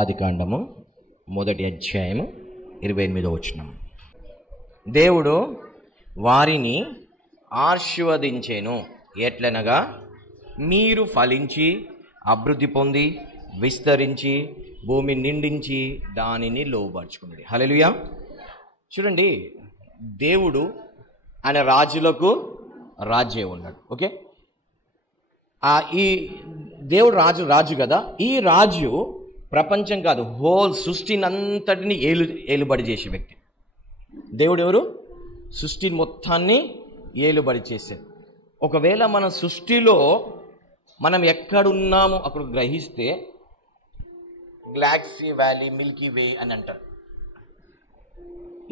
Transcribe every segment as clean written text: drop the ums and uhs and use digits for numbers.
ఆదికాండము 1వ అధ్యాయము 28వ వచనం. దేవుడు వారిని ఆశీర్వదించెను, ఎట్లనగా మీరు ఫలించి అభివృద్ధి పొంది విస్తరించి భూమి నిండించి దానిని లోబర్చుకున్నాడు. హల్లెలూయా. చూడండి, దేవుడు ఆయన రాజులకు రాజే ఉన్నాడు. ఓకే, ఈ దేవుడు రాజు కదా. ఈ రాజు ప్రపంచం కాదు, హోల్ సృష్టిని అంతటిని ఏలుబడి చేసే వ్యక్తి. దేవుడు ఎవరు? సృష్టిని మొత్తాన్ని ఏలుబడి చేసేది. ఒకవేళ మన సృష్టిలో మనం ఎక్కడున్నామో అక్కడ గ్రహిస్తే గ్లాక్సీ వ్యాలీ, మిల్కీ వే అని అంటారు.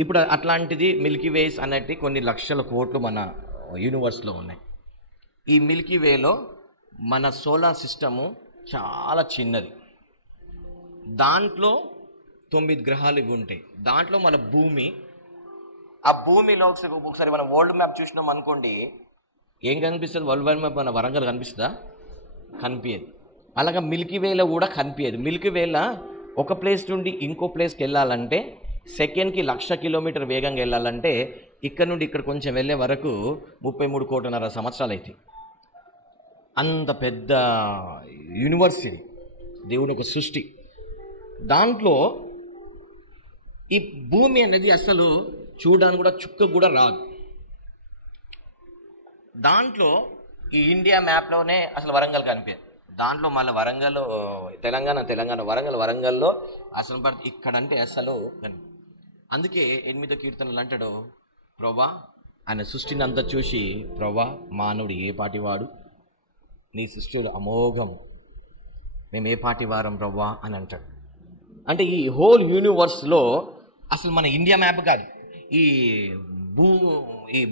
ఇప్పుడు అట్లాంటిది మిల్కీ వేస్ అన్నట్టు కొన్ని లక్షల కోట్లు మన యూనివర్స్లో ఉన్నాయి. ఈ మిల్కీ వేలో మన సోలార్ సిస్టము చాలా చిన్నది. దాంట్లో 9 గ్రహాలు ఇవి ఉంటాయి. దాంట్లో మన భూమి, ఆ భూమిలో ఒకసారి మనం వరల్డ్ మ్యాప్ చూసినాం అనుకోండి, ఏం కనిపిస్తుంది? వరల్డ్ మ్యాప్ మన వరంగల్ కనిపిస్తుందా? కనిపించదు. అలాగా మిల్కీ వేలో కూడా కనిపించదు. మిల్కీ వేలో ఒక ప్లేస్ నుండి ఇంకో ప్లేస్కి వెళ్ళాలంటే సెకండ్కి 1,00,000 కిలోమీటర్ వేగంగా వెళ్ళాలంటే ఇక్కడ నుండి ఇక్కడ కొంచెం వెళ్ళే వరకు 33 కోట్లన్నర సంవత్సరాలు అవుతాయి. అంత పెద్ద యూనివర్స్ ఇది, దేవుని ఒక సృష్టి. దాంట్లో ఈ భూమి అనేది అసలు చూడడానికి కూడా చుక్క కూడా రాదు. దాంట్లో ఈ ఇండియా మ్యాప్లోనే అసలు వరంగల్ కనిపించదు. దాంట్లో మళ్ళీ వరంగల్ తెలంగాణ వరంగల్లో అసలు పడితే ఇక్కడంటే అసలు. అందుకే 8వ కీర్తనలు అంటాడు, ప్రభా ఆయన సృష్టిని అంతా చూసి, ప్రభా మానవుడు ఏ పాటివాడు, నీ సృష్టిలో అమోఘం, మేము ఏ పాటి వారం ప్రభా అని అంటాడు. అంటే ఈ హోల్ యూనివర్స్లో అసలు మన ఇండియా మ్యాప్ కాదు, ఈ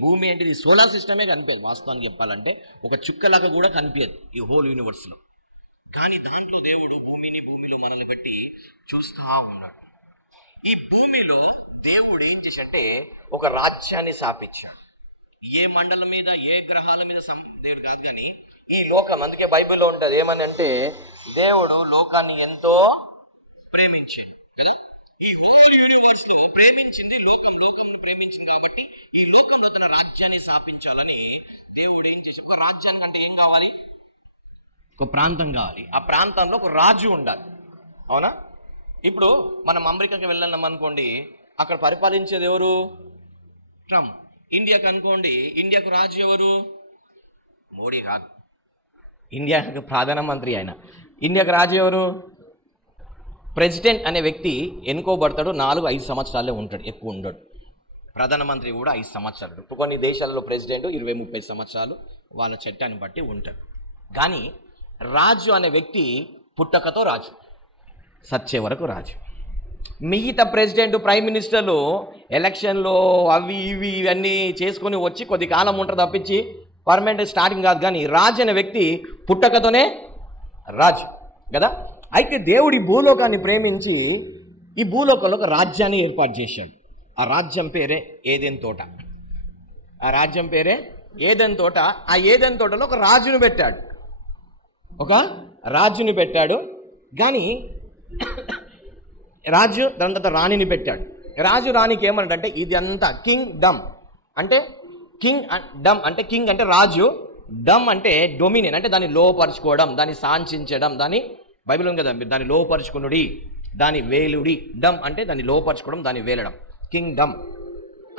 భూమి అంటే ఈ సోలార్ సిస్టమే కనిపించదు. వాస్తవానికి చెప్పాలంటే ఒక చుక్కలాగా కూడా కనిపించదు ఈ హోల్ యూనివర్స్లో. కానీ దాంట్లో దేవుడు భూమిలో మనల్ని బట్టి చూస్తూ ఉన్నాడు. ఈ భూమిలో దేవుడు ఏం చేశాడంటే ఒక రాజ్యాన్ని స్థాపించాడు. ఏ మండలం మీద, ఏ గ్రహాల మీద దేవుడు కాదు, కానీ ఈ లోకం. అందుకే బైబిల్లో ఉంటుంది ఏమని అంటే, దేవుడు లోకాన్ని ఎంతో ప్రేమించాడు కదా. ఈ హోల్ యూనివర్స్ లో ప్రేమించింది లోకంని ప్రేమించింది కాబట్టి ఈ లోకంలో తన రాజ్యాన్ని స్థాపించాలని దేవుడు ఏం చేశాడు. ఒక రాజ్యానికి అంటే ఏం కావాలి? ఒక ప్రాంతం కావాలి. ఆ ప్రాంతంలో ఒక రాజు ఉండాలి. అవునా? ఇప్పుడు మనం అమెరికాకి వెళ్ళాం అనుకోండి, అక్కడ పరిపాలించేది ఎవరు? ట్రంప్. ఇండియాకి అనుకోండి, ఇండియాకు రాజు ఎవరు? మోడీ కాదు, ఇండియాకి ప్రధానమంత్రి ఆయన. ఇండియాకి రాజు ఎవరు? ప్రెసిడెంట్ అనే వ్యక్తి ఎన్నుకోబడతాడు, 4-5 సంవత్సరాలే ఉంటాడు, ఎక్కువ ఉండడు. ప్రధానమంత్రి కూడా 5 సంవత్సరాలు. ఇప్పుడు కొన్ని దేశాలలో ప్రెసిడెంట్ 20-30 సంవత్సరాలు వాళ్ళ చట్టాన్ని బట్టి ఉంటాడు. కానీ రాజు అనే వ్యక్తి పుట్టకతో రాజు, సచ్చే వరకు రాజు. మిగతా ప్రెసిడెంట్, ప్రైమ్ మినిస్టర్లు ఎలక్షన్లో అవి ఇవి ఇవన్నీ చేసుకొని వచ్చి కొద్ది కాలం ఉంటారు తప్పించి పర్మనెంట్ స్టార్టింగ్ కాదు. కానీ రాజు అనే వ్యక్తి పుట్టకతోనే రాజు కదా. అయితే దేవుడి భూలోకాన్ని ప్రేమించి ఈ భూలోకంలో ఒక రాజ్యాన్ని ఏర్పాటు చేశాడు. ఆ రాజ్యం పేరే ఏదెన్ తోట. ఆ రాజ్యం పేరే ఏదెన్ తోట. ఆ ఏదెన్ తోటలో ఒక రాజును పెట్టాడు. కానీ రాజు దాని తర్వాత రాణిని పెట్టాడు. రాజు రాణికి ఏమంటే ఇది అంతా కింగ్ డమ్ అంటే కింగ్ అంటే రాజు, డమ్ అంటే డొమినియన్ అంటే దాన్ని లోపరుచుకోవడం, దాన్ని సాంఛించడం. దాన్ని బైబిల్ ఉంది కదా, దాన్ని లోపరుచుకునుడి, దాని వేలుడి. డమ్ అంటే దాన్ని లోపరుచుకోవడం, దాన్ని వేలడం. కింగ్ డమ్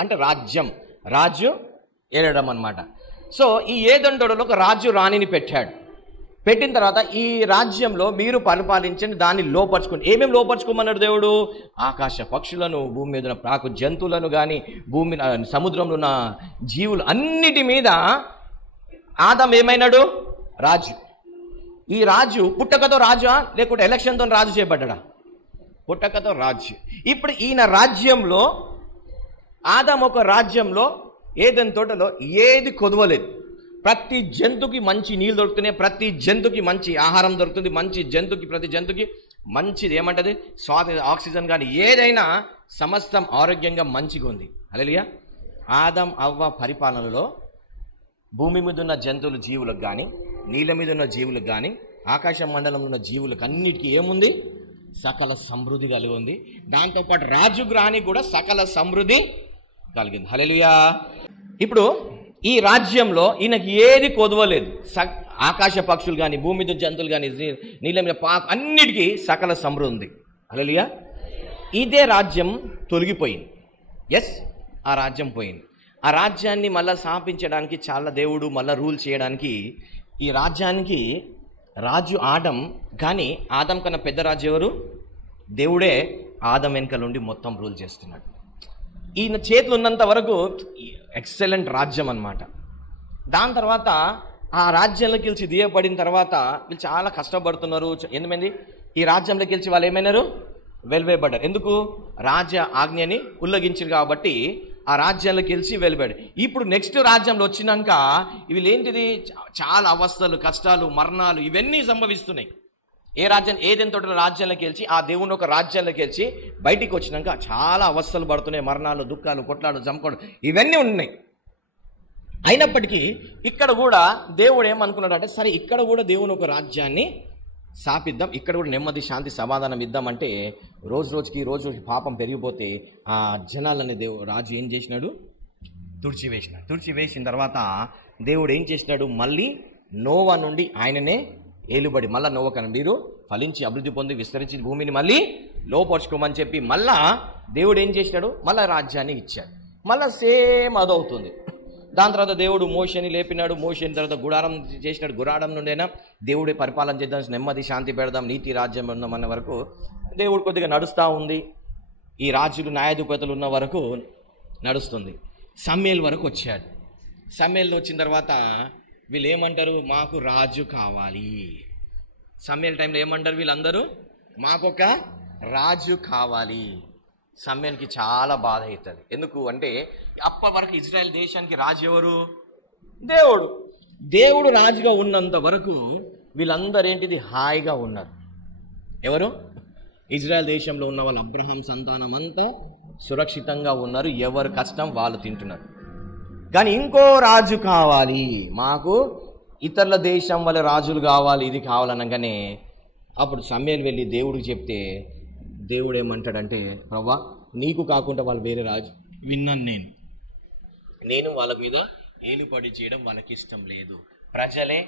అంటే రాజ్యం, రాజు ఏలడం అన్నమాట. సో ఈ ఏదెన్ ఒక రాజు రాణిని పెట్టిన తర్వాత ఈ రాజ్యంలో మీరు పరిపాలించండి, దాన్ని లోపరుచుకోండి. ఏమేమి లోపరుచుకోమన్నాడు దేవుడు? ఆకాశ పక్షులను, భూమి మీద ఉన్న ప్రాకు జంతువులను కానీ, భూమి సముద్రంలో ఉన్న జీవులు అన్నిటి మీద ఆదాం ఏమైనాడు? రాజు. ఈ రాజు పుట్టకతో రాజా లేకుంటే ఎలక్షన్తో రాజు చేయబడ్డా? పుట్టకతో రాజు. ఇప్పుడు ఈయన రాజ్యంలో, ఆదాం ఒక రాజ్యంలో ఏదెన్ తోటలో ఏది కొదవలేదు. ప్రతి జంతువుకి మంచి నీళ్ళు దొరుకుతున్నాయి, ప్రతి జంతువుకి మంచి ఆహారం దొరుకుతుంది, ప్రతి జంతువుకి మంచిది ఏమంటది ఆక్సిజన్ కానీ ఏదైనా సమస్తం ఆరోగ్యంగా మంచిగా ఉంది. హల్లెలూయా. ఆదాం అవ్వ పరిపాలనలో భూమి మీద ఉన్న జంతువులు జీవులకు కానీ, నీళ్ళ మీద ఉన్న జీవులకు కానీ ఆకాశ మండలంలో ఉన్న జీవులకు అన్నిటికీ ఏముంది? సకల సమృద్ధి కలిగి ఉంది. దాంతోపాటు రాజు గ్రహానికి కూడా సకల సమృద్ధి కలిగింది. హల్లెలూయా. ఇప్పుడు ఈ రాజ్యంలో ఈయనకి ఏది కొదవలేదు. ఆకాశ పక్షులు కానీ, భూమి మీద జంతువులు కానీ, నీళ్ళ మీద అన్నిటికీ సకల సమృద్ధి ఉంది. హల్లెలూయా. ఇదే రాజ్యం తొలగిపోయింది. ఎస్, ఆ రాజ్యం పోయింది. ఆ రాజ్యాన్ని మళ్ళీ స్థాపించడానికి చాలా దేవుడు మళ్ళీ రూల్ చేయడానికి ఈ రాజ్యానికి రాజు ఆదం. కానీ ఆదం కన్నా పెద్ద రాజు ఎవరు? దేవుడే ఆదం వెనుక నుండి మొత్తం రూల్ చేస్తున్నాడు. ఈయన చేతులు ఉన్నంత వరకు ఎక్సలెంట్ రాజ్యం అన్నమాట. దాని తర్వాత ఆ రాజ్యంలోకి గెలిచి దియబడిన తర్వాత వీళ్ళు చాలా కష్టపడుతున్నారు. ఎంతమంది ఈ రాజ్యంలోకి గెలిచి వాళ్ళు ఏమైనారు? వెలివేయబడ్డారు. ఎందుకు? రాజ ఆజ్ఞని ఉల్లంఘించారు కాబట్టి ఆ రాజ్యాలకు గెలిచి వెలివేడు. ఇప్పుడు నెక్స్ట్ రాజ్యంలో వచ్చినాక వీళ్ళు ఏంటిది? చాలా అవస్థలు, కష్టాలు, మరణాలు ఇవన్నీ సంభవిస్తున్నాయి. ఏ రాజ్యం ఏదైనా తోట రాజ్యాలకు గెలిచి ఆ దేవుని ఒక రాజ్యాలకు గెలిచి బయటికి వచ్చినాక చాలా అవస్థలు పడుతున్నాయి. మరణాలు, దుఃఖాలు, కొట్లాడు, జంపడం ఇవన్నీ ఉన్నాయి. అయినప్పటికీ ఇక్కడ కూడా దేవుడు ఏమనుకున్నాడు అంటే, సరే ఇక్కడ కూడా దేవుని ఒక రాజ్యాన్ని స్థాపిద్దాం, ఇక్కడ కూడా నెమ్మది, శాంతి, సమాధానం ఇద్దామంటే రోజు రోజుకి పాపం పెరిగిపోతే ఆ జనాలని రాజు ఏం చేసినాడు? తుడిచివేసిన తర్వాత దేవుడు ఏం చేసినాడు? మళ్ళీ నోవా నుండి ఆయననే ఏలుబడి, మళ్ళీ నోవా కన్నా మీరు ఫలించి అభివృద్ధి పొంది విస్తరించి భూమిని మళ్ళీ లోపరుచుకోమని చెప్పి మళ్ళా దేవుడు ఏం చేసినాడు? మళ్ళీ రాజ్యాన్ని ఇచ్చాడు. మళ్ళీ సేమ్ అదవుతుంది. దాని తర్వాత దేవుడు మోషేని లేపినాడు. మోషేని తర్వాత గుడారం చేసినాడు. గుడారం నుండైనా దేవుడే పరిపాలన చేద్దాం, నెమ్మది, శాంతి పెడదాం, నీతి రాజ్యం ఉన్నామన్న వరకు దేవుడు కొద్దిగా నడుస్తూ ఉంది. ఈ రాజులు, న్యాయాధిపతులు ఉన్న వరకు నడుస్తుంది. సమూయేలు వరకు వచ్చాడు. సమూయేలు వచ్చిన తర్వాత వీళ్ళు ఏమంటారు? మాకు రాజు కావాలి. సమూయేలు టైంలో ఏమంటారు వీళ్ళందరూ? మాకొక రాజు కావాలి. సమూయేలుకి చాలా బాధ అవుతుంది. ఎందుకు అంటే అప్పటి వరకు ఇజ్రాయెల్ దేశానికి రాజు ఎవరు? దేవుడు. దేవుడు రాజుగా ఉన్నంత వరకు వీళ్ళందరూ ఏంటిది? హాయిగా ఉన్నారు. ఎవరు? ఇజ్రాయెల్ దేశంలో ఉన్న వాళ్ళు, అబ్రహాం సంతానం అంతా సురక్షితంగా ఉన్నారు. ఎవరు కష్టం వాళ్ళు తింటున్నారు. కానీ ఇంకో రాజు కావాలి, మాకు ఇతరుల దేశం వాళ్ళ రాజులు కావాలి, ఇది కావాలనగానే అప్పుడు సమూయేలు వెళ్ళి దేవుడికి చెప్తే దేవుడు ఏమంటాడంటే, ప్రభువా నీకు కాకుండా వాళ్ళు వేరే రాజు విన్నాను, నేను వాళ్ళ మీద ఏలుబడి చేయడం వాళ్ళకి ఇష్టం లేదు. ప్రజలే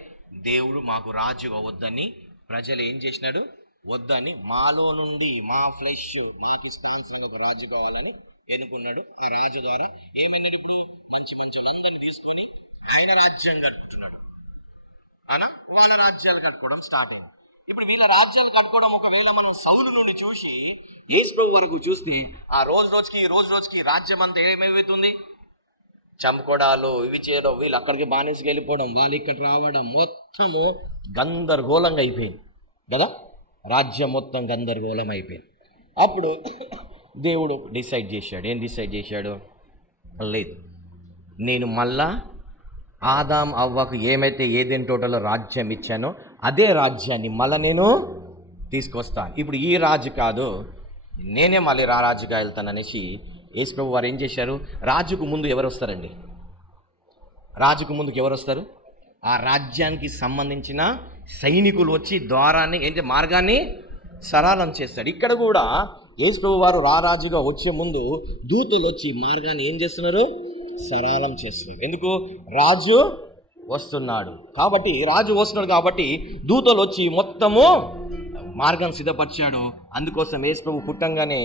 దేవుడు మాకు రాజుగా వద్దని ప్రజలు ఏం చేసినాడు? వద్దని మాలో నుండి మా ఫ్లెష్ మాకు ఇష్టానుసారంగా ఒక రాజు కావాలని ఎన్నుకున్నాడు. ఆ రాజు ద్వారా ఏమన్నాడు? ఇప్పుడు మంచి వాళ్ళందరినీ తీసుకొని ఆయన రాజ్యం కట్టుకుంటున్నాడు. అనా వాళ్ళ రాజ్యాలు కట్టుకోవడం స్టార్ట్ అయింది. ఇప్పుడు వీళ్ళ రాజ్యాలు కట్టుకోవడం ఒకవేళ మనం సౌలు నుండి చూసి యేసు ప్రభు వరకు చూస్తే ఆ రోజుకి రాజ్యం అంతా ఏమవుతుంది? చంపుకోవడాలు, ఇవి చేయడం, వీళ్ళు అక్కడికి బానిసకి వెళ్ళిపోవడం, వాళ్ళు ఇక్కడ రావడం, మొత్తము గందరగోళంగా అయిపోయింది కదా. రాజ్యం మొత్తం గందరగోళం అయిపోయింది. అప్పుడు దేవుడు డిసైడ్ చేశాడు. ఏం డిసైడ్ చేశాడు? లేదు, నేను మళ్ళా ఆదాం అవ్వకు ఏమైతే ఏదైనా తోటలో రాజ్యం ఇచ్చానో అదే రాజ్యాన్ని మళ్ళీ నేను తీసుకొస్తాను. ఇప్పుడు ఈ రాజు కాదు, నేనే మళ్ళీ రాజుగా వెళ్తాననేసి యేసు ప్రభు వారు ఏం చేశారు? రాజుకు ముందు ఎవరు వస్తారండి? రాజుకు ముందుకు ఎవరు వస్తారు? ఆ రాజ్యానికి సంబంధించిన సైనికులు వచ్చి ద్వారాన్ని ఏంటి మార్గాన్ని సరళం చేస్తాడు. ఇక్కడ కూడా యేసు ప్రభు వారు రాజుగా వచ్చే ముందు దూతలు వచ్చి మార్గాన్ని ఏం చేస్తున్నారు? సరళం చేస్తున్నారు. ఎందుకు? రాజు వస్తున్నాడు కాబట్టి, దూతలు వచ్చి మొత్తము మార్గం సిద్ధపరిచాడు. అందుకోసం యేసు ప్రభు పుట్టంగానే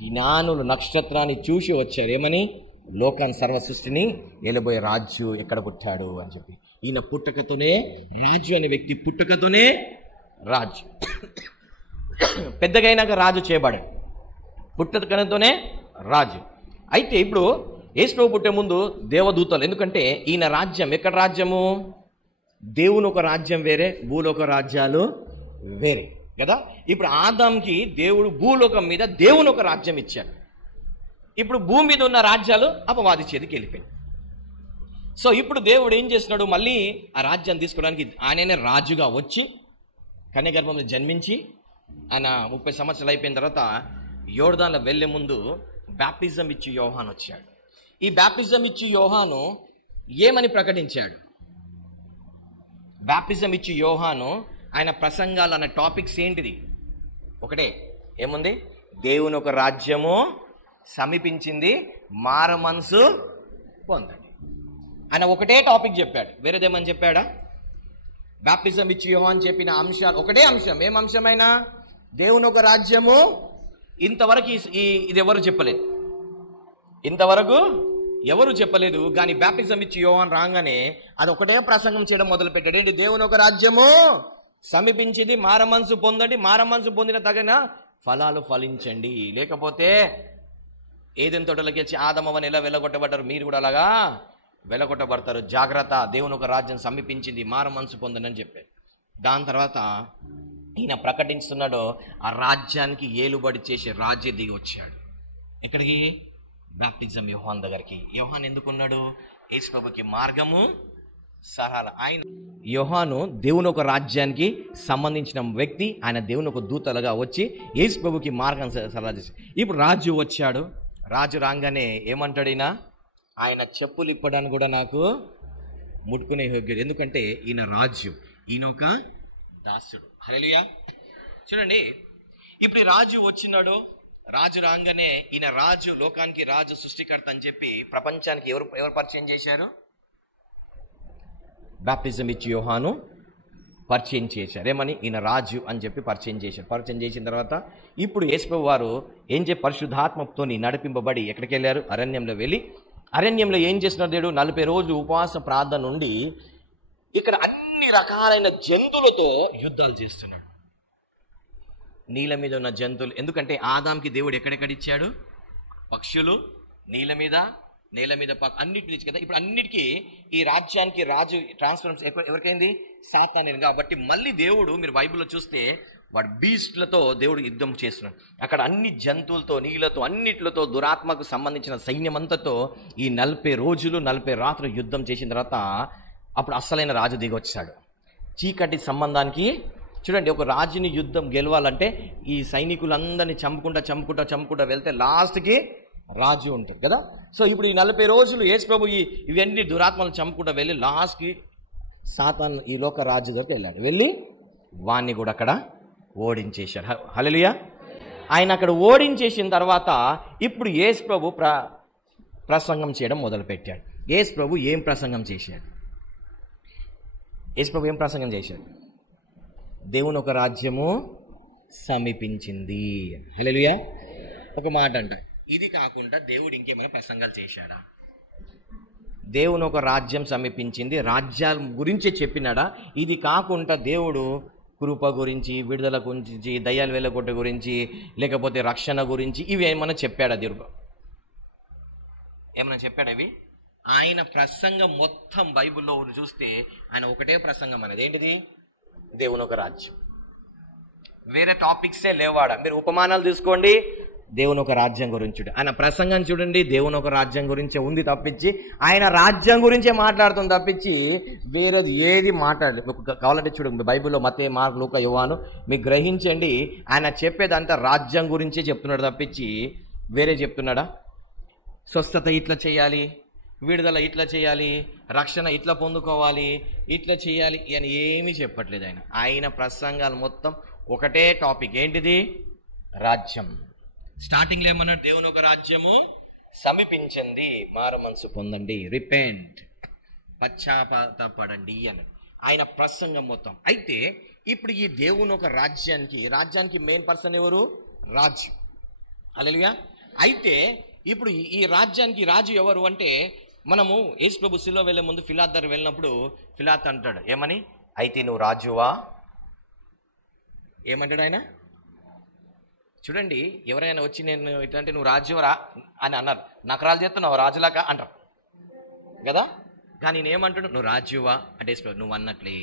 జ్ఞానులు నక్షత్రాన్ని చూసి వచ్చారు. ఏమని? లోకాన్ని, సర్వ సృష్టిని ఏలబోయే రాజు ఎక్కడ పుట్టాడు అని చెప్పి. ఈయన పుట్టకతోనే రాజు అనే వ్యక్తి పుట్టకతోనే రాజు పెద్దగా అయినాక రాజు చేయబడాడు. పుట్టకతోనే రాజు. అయితే ఇప్పుడు యేసు ప్రభు పుట్టే ముందు దేవదూతలు, ఎందుకంటే ఈయన రాజ్యం ఎక్కడ రాజ్యము? దేవుని ఒక రాజ్యం వేరే, భూలోక రాజ్యాలు వేరే కదా. ఇప్పుడు ఆదాంకి దేవుడు భూలోకం మీద దేవుని ఒక రాజ్యం ఇచ్చాడు. ఇప్పుడు భూమి మీద ఉన్న రాజ్యాలు అపవాది చేతికి వెళ్ళిపోయాయి. సో ఇప్పుడు దేవుడు ఏం చేస్తున్నాడు? మళ్ళీ ఆ రాజ్యాన్ని తీసుకోవడానికి ఆయననే రాజుగా వచ్చి కన్యగర్భంలో జన్మించి ఆయన 30 సంవత్సరాలు అయిపోయిన తర్వాత యోర్దాన్లో వెళ్లే ముందు బ్యాప్టిజం ఇచ్చి యోహాను వచ్చాడు. ఈ బ్యాప్టిజం ఇచ్చి యోహాను ఏమని ప్రకటించాడు? బ్యాప్టిజం ఇచ్చి యోహాను ఆయన ప్రసంగాలు అన్న టాపిక్స్ ఏంటిది? ఒకటే, ఏముంది? దేవుని ఒక రాజ్యము సమీపించింది, మారు మనసు పొందండి. ఆయన ఒకటే టాపిక్ చెప్పాడు, వేరేదేమని చెప్పాడా? బాప్టిజం ఇచ్చి యోహాను చెప్పిన అంశాలు ఒకటే అంశం. ఏం అంశమైనా? దేవుని ఒక రాజ్యము. ఇంతవరకు ఇది ఎవరు చెప్పలేదు, ఇంతవరకు ఎవరు చెప్పలేదు. కానీ బాప్టిజం ఇచ్చి యోహాను రాగానే అది ఒకటే ప్రసంగం చేయడం మొదలు పెట్టాడు. ఏంటి? దేవుని ఒక రాజ్యము సమీపించింది, మారమనసు పొందండి, మారమనసు పొందిన తగిన ఫలాలు ఫలించండి, లేకపోతే ఏదెన్ తోటలోకి వచ్చి ఆదమవని ఎలా వెళ్ళగొట్టబడ్డారు, మీరు కూడా అలాగా వెళ్ళగొట్టబడతారు, జాగ్రత్త, దేవుని ఒక రాజ్యం సమీపించింది, మారమనసు పొందండి అని చెప్పాడు. దాని తర్వాత ఈయన ప్రకటిస్తున్నాడు, ఆ రాజ్యానికి ఏలుబడి చేసే రాజే దిగి వచ్చాడు. ఎక్కడికి? బాప్టిజం యోహాను దగ్గరికి. యోహాను ఎందుకున్నాడు? యేసు ప్రభుకి మార్గము సరళ. ఆయన యోహాను దేవుని ఒక రాజ్యానికి సంబంధించిన వ్యక్తి. ఆయన దేవుని ఒక దూతలుగా వచ్చి యేసు ప్రభుకి మార్గం సరళ చేసి, ఇప్పుడు రాజు వచ్చాడు. రాజు రాగానే ఏమంటాడు ఈయన? ఆయన చెప్పులు ఇప్పడానికి కూడా నాకు ముట్టుకునే యోగ్యుడు, ఎందుకంటే ఈయన రాజు, ఈయన ఒక దాసుడు. హల్లెలూయా. చూడండి, ఇప్పుడు ఈ రాజు వచ్చినాడు. రాజు రాగానే ఈయన రాజు, లోకానికి రాజు, సృష్టికర్త అని చెప్పి ప్రపంచానికి ఎవరు పరిచయం చేశారు? బాప్టిజం ఇచ్చి యోహాను పరిచయం చేశారు. ఏమని? ఈయన రాజు అని చెప్పి పరిచయం చేశారు. పరిచయం చేసిన తర్వాత ఇప్పుడు యేసుప్రభు వారు ఏం చెప్పి పరిశుద్ధాత్మతో నడిపింపబడి ఎక్కడికి వెళ్ళారు? అరణ్యంలో వెళ్ళి, అరణ్యంలో ఏం చేస్తున్నారు? దేవుడు 40 రోజులు ఉపవాస ప్రార్థన నుండి ఇక్కడ అన్ని రకాలైన జంతువులతో యుద్ధాలు చేస్తున్నాడు. నీళ్ళ మీద ఉన్న జంతువులు, ఎందుకంటే ఆదాంకి దేవుడు ఎక్కడెక్కడ ఇచ్చాడు? పక్షులు, నీళ్ళ మీద, నేల మీద అన్నిటిని ఇచ్చి కదా. ఇప్పుడు అన్నిటికీ ఈ రాజ్యానికి రాజు ట్రాన్స్ఫరెన్స్ ఎవరికైంది? సాతాను. కాబట్టి మళ్ళీ దేవుడు, మీరు బైబిల్లో చూస్తే వాడు బీస్ట్లతో దేవుడు యుద్ధం చేస్తున్నాడు. అక్కడ అన్ని జంతువులతో, నీళ్ళతో, అన్నిట్లతో, దురాత్మకు సంబంధించిన సైన్యమంతతో ఈ 40 రోజులు 40 రాత్రులు యుద్ధం చేసిన తర్వాత అప్పుడు అస్సలైన రాజు దిగి వచ్చాడు. చీకటి సంబంధానికి చూడండి, ఒక రాజుని యుద్ధం గెలవాలంటే ఈ సైనికులందరినీ చంపుకుంటా వెళ్తే లాస్ట్కి రాజు ఉంటుంది కదా. సో ఇప్పుడు ఈ 40 రోజులు యేసు ప్రభు ఇవన్నీ దురాత్మలను చంపుకుంటూ వెళ్ళి లాస్ట్కి సాతాను ఈ లోక రాజు దగ్గరికి వెళ్ళాడు. వెళ్ళి వాణ్ణి కూడా అక్కడ ఓడించేశాడు. హల్లెలూయా. ఆయన అక్కడ ఓడించేసిన తర్వాత ఇప్పుడు యేసు ప్రభు ప్రసంగం చేయడం మొదలుపెట్టాడు. యేసు ప్రభు ఏం ప్రసంగం చేశాడు? యేసు ప్రభు ఏం ప్రసంగం చేశాడు? దేవుని ఒక రాజ్యము సమీపించింది. హల్లెలూయా. ఒక మాట అంట, ఇది కాకుండా దేవుడు ఇంకేమైనా ప్రసంగాలు చేశాడా? దేవుని ఒక రాజ్యం సమీపించింది, రాజ్యాల గురించి చెప్పినాడా? ఇది కాకుండా దేవుడు కృప గురించి, విడుదల గురించి, దయ్యాలు వెళ్ళగొట్ట గురించి, లేకపోతే రక్షణ గురించి ఇవి ఏమైనా చెప్పాడా? దేవుడు ఏమైనా చెప్పాడా? ఇవి ఆయన ప్రసంగం మొత్తం బైబిల్లో చూస్తే ఆయన ఒకటే ప్రసంగం అనేది ఏంటిది? దేవుని ఒక రాజ్యం. వేరే టాపిక్సే లేవాడా? మీరు ఉపమానాలు తీసుకోండి, దేవుని ఒక రాజ్యం గురించి. ఆయన ప్రసంగం చూడండి, దేవుని ఒక రాజ్యం గురించే ఉంది తప్పించి, ఆయన రాజ్యం గురించే మాట్లాడుతుంది తప్పించి వేరేది ఏది మాట్లాడలేదు. కావాలంటే చూడండి, బైబిల్లో మత్తయి, మార్కు, లూకా, యోహాను మీకు గ్రహించండి. ఆయన చెప్పేదంతా రాజ్యం గురించే చెప్తున్నాడు తప్పించి వేరే చెప్తున్నాడా? స్వస్థత ఇట్లా చేయాలి, విడుదల ఇట్లా చేయాలి, రక్షణ ఇట్లా పొందుకోవాలి, ఇట్లా చేయాలి అని ఏమీ చెప్పట్లేదు. ఆయన ప్రసంగాలు మొత్తం ఒకటే టాపిక్, ఏంటిది? రాజ్యం. స్టార్టింగ్లో ఏమన్నాడు? దేవుని ఒక రాజ్యము సమీపించింది, మారు మనసు పొందండి, రిపెంట్, పశ్చాత్తాపడండి అని ఆయన ప్రసంగం మొత్తం. అయితే ఇప్పుడు ఈ దేవుని ఒక రాజ్యానికి మెయిన్ పర్సన్ ఎవరు? రాజు. హల్లెలూయా. అయితే ఇప్పుడు ఈ రాజ్యానికి రాజు ఎవరు అంటే, మనము యేసు ప్రభు శిలువ వెళ్ళే ముందు పిలాతు దగ్గర వెళ్ళినప్పుడు పిలాతు అంటాడు, ఏమని? అయితే నువ్వు రాజువా? ఏమంటాడు ఆయన? చూడండి, ఎవరైనా వచ్చి నేను ఇట్లా అంటే నువ్వు రాజువరా అని అన్నారు, నకరాలు చేస్తున్నావు రాజులాగా అంటారు కదా. కానీ నేనేమంటాడు? నువ్వు రాజువా అంటే నువ్వు అన్నట్లే,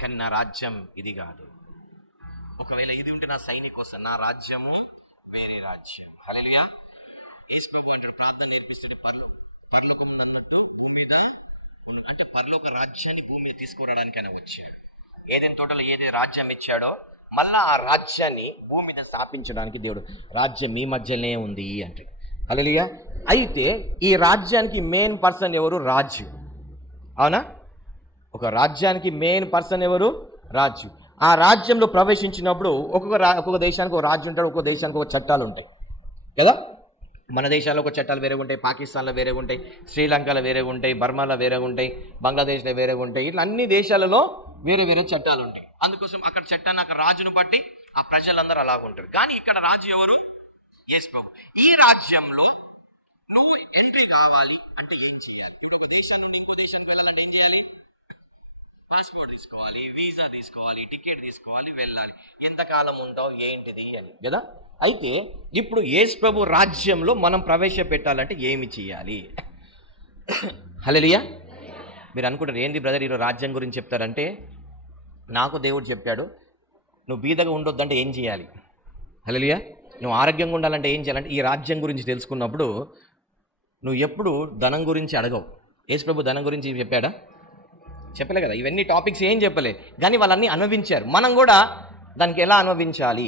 కానీ నా రాజ్యం ఇది కాదు. ఒకవేళ ఇది ఉంటే నా సైనికు వస్తాను, నా రాజ్యము వేరే రాజ్యం. హల్లెలూయా. యేసు ప్రభు అంటాడు, ప్రార్థన నేర్పిస్తాడు, పరలోకం అన్నట్టు మీద అంటే పరలోక రాజ్యాన్ని భూమి మీద తీసుకురావడానికి ఆయన వచ్చాడు. ఏదైనా తోటలో ఏదే రాజ్యం ఇచ్చాడో మళ్ళా ఆ రాజ్యాన్ని భూమి మీద స్థాపించడానికి దేవుడు, రాజ్యం మీ మధ్యనే ఉంది అంటే. హల్లెలూయా. అయితే ఈ రాజ్యానికి మెయిన్ పర్సన్ ఎవరు? రాజు. అవునా? ఒక రాజ్యానికి మెయిన్ పర్సన్ ఎవరు? రాజ్యం. ఆ రాజ్యంలో ప్రవేశించినప్పుడు ఒక్కొక్క దేశానికి ఒక రాజ్యం ఉంటాడు, ఒక్కొక్క దేశానికి ఒక చట్టాలు ఉంటాయి కదా. మన దేశాల్లో ఒక చట్టాలు వేరే ఉంటాయి, పాకిస్తాన్లో వేరే ఉంటాయి, శ్రీలంకలో వేరే ఉంటాయి, బర్మాలో వేరే ఉంటాయి, బంగ్లాదేశ్లో వేరే ఉంటాయి. ఇట్లా అన్ని దేశాలలో వేరే వేరే చట్టాలు ఉంటాయి. అందుకోసం అక్కడ చట్టాన్ని అక్కడ రాజును బట్టి ఆ ప్రజలందరూ అలాగుంటారు. కానీ ఇక్కడ రాజు ఎవరు? యేసు ప్రభు. ఈ రాజ్యంలో నువ్వు ఎంట్రీ కావాలి అంటే ఏం చేయాలి? ఇప్పుడు ఒక దేశం నుండి ఇంకో దేశానికి వెళ్ళాలంటే ఏం చేయాలి? పాస్పోర్ట్ తీసుకోవాలి, వీసా తీసుకోవాలి, టికెట్ తీసుకోవాలి, వెళ్ళాలి. ఎంతకాలం ఉంటావు ఏంటిది అని కదా. అయితే ఇప్పుడు యేసు ప్రభు రాజ్యంలో మనం ప్రవేశపెట్టాలంటే ఏమి చేయాలి? హల్లెలూయా. మీరు అనుకుంటారు ఏంది బ్రదర్ ఈరోజు రాజ్యం గురించి చెప్తారంటే, నాకు దేవుడు చెప్పాడు నువ్వు బీదగా ఉండొద్దంటే ఏం చేయాలి? హల్లెలూయా. నువ్వు ఆరోగ్యంగా ఉండాలంటే ఏం చేయాలంటే ఈ రాజ్యం గురించి తెలుసుకున్నప్పుడు నువ్వు ఎప్పుడు ధనం గురించి అడగవు. యేసు ప్రభు ధనం గురించి చెప్పాడా? చెప్పలే కదా. ఇవన్నీ టాపిక్స్ ఏం చెప్పలే, కానీ వాళ్ళన్నీ అనుభవించారు. మనం కూడా దానికి ఎలా అనుభవించాలి?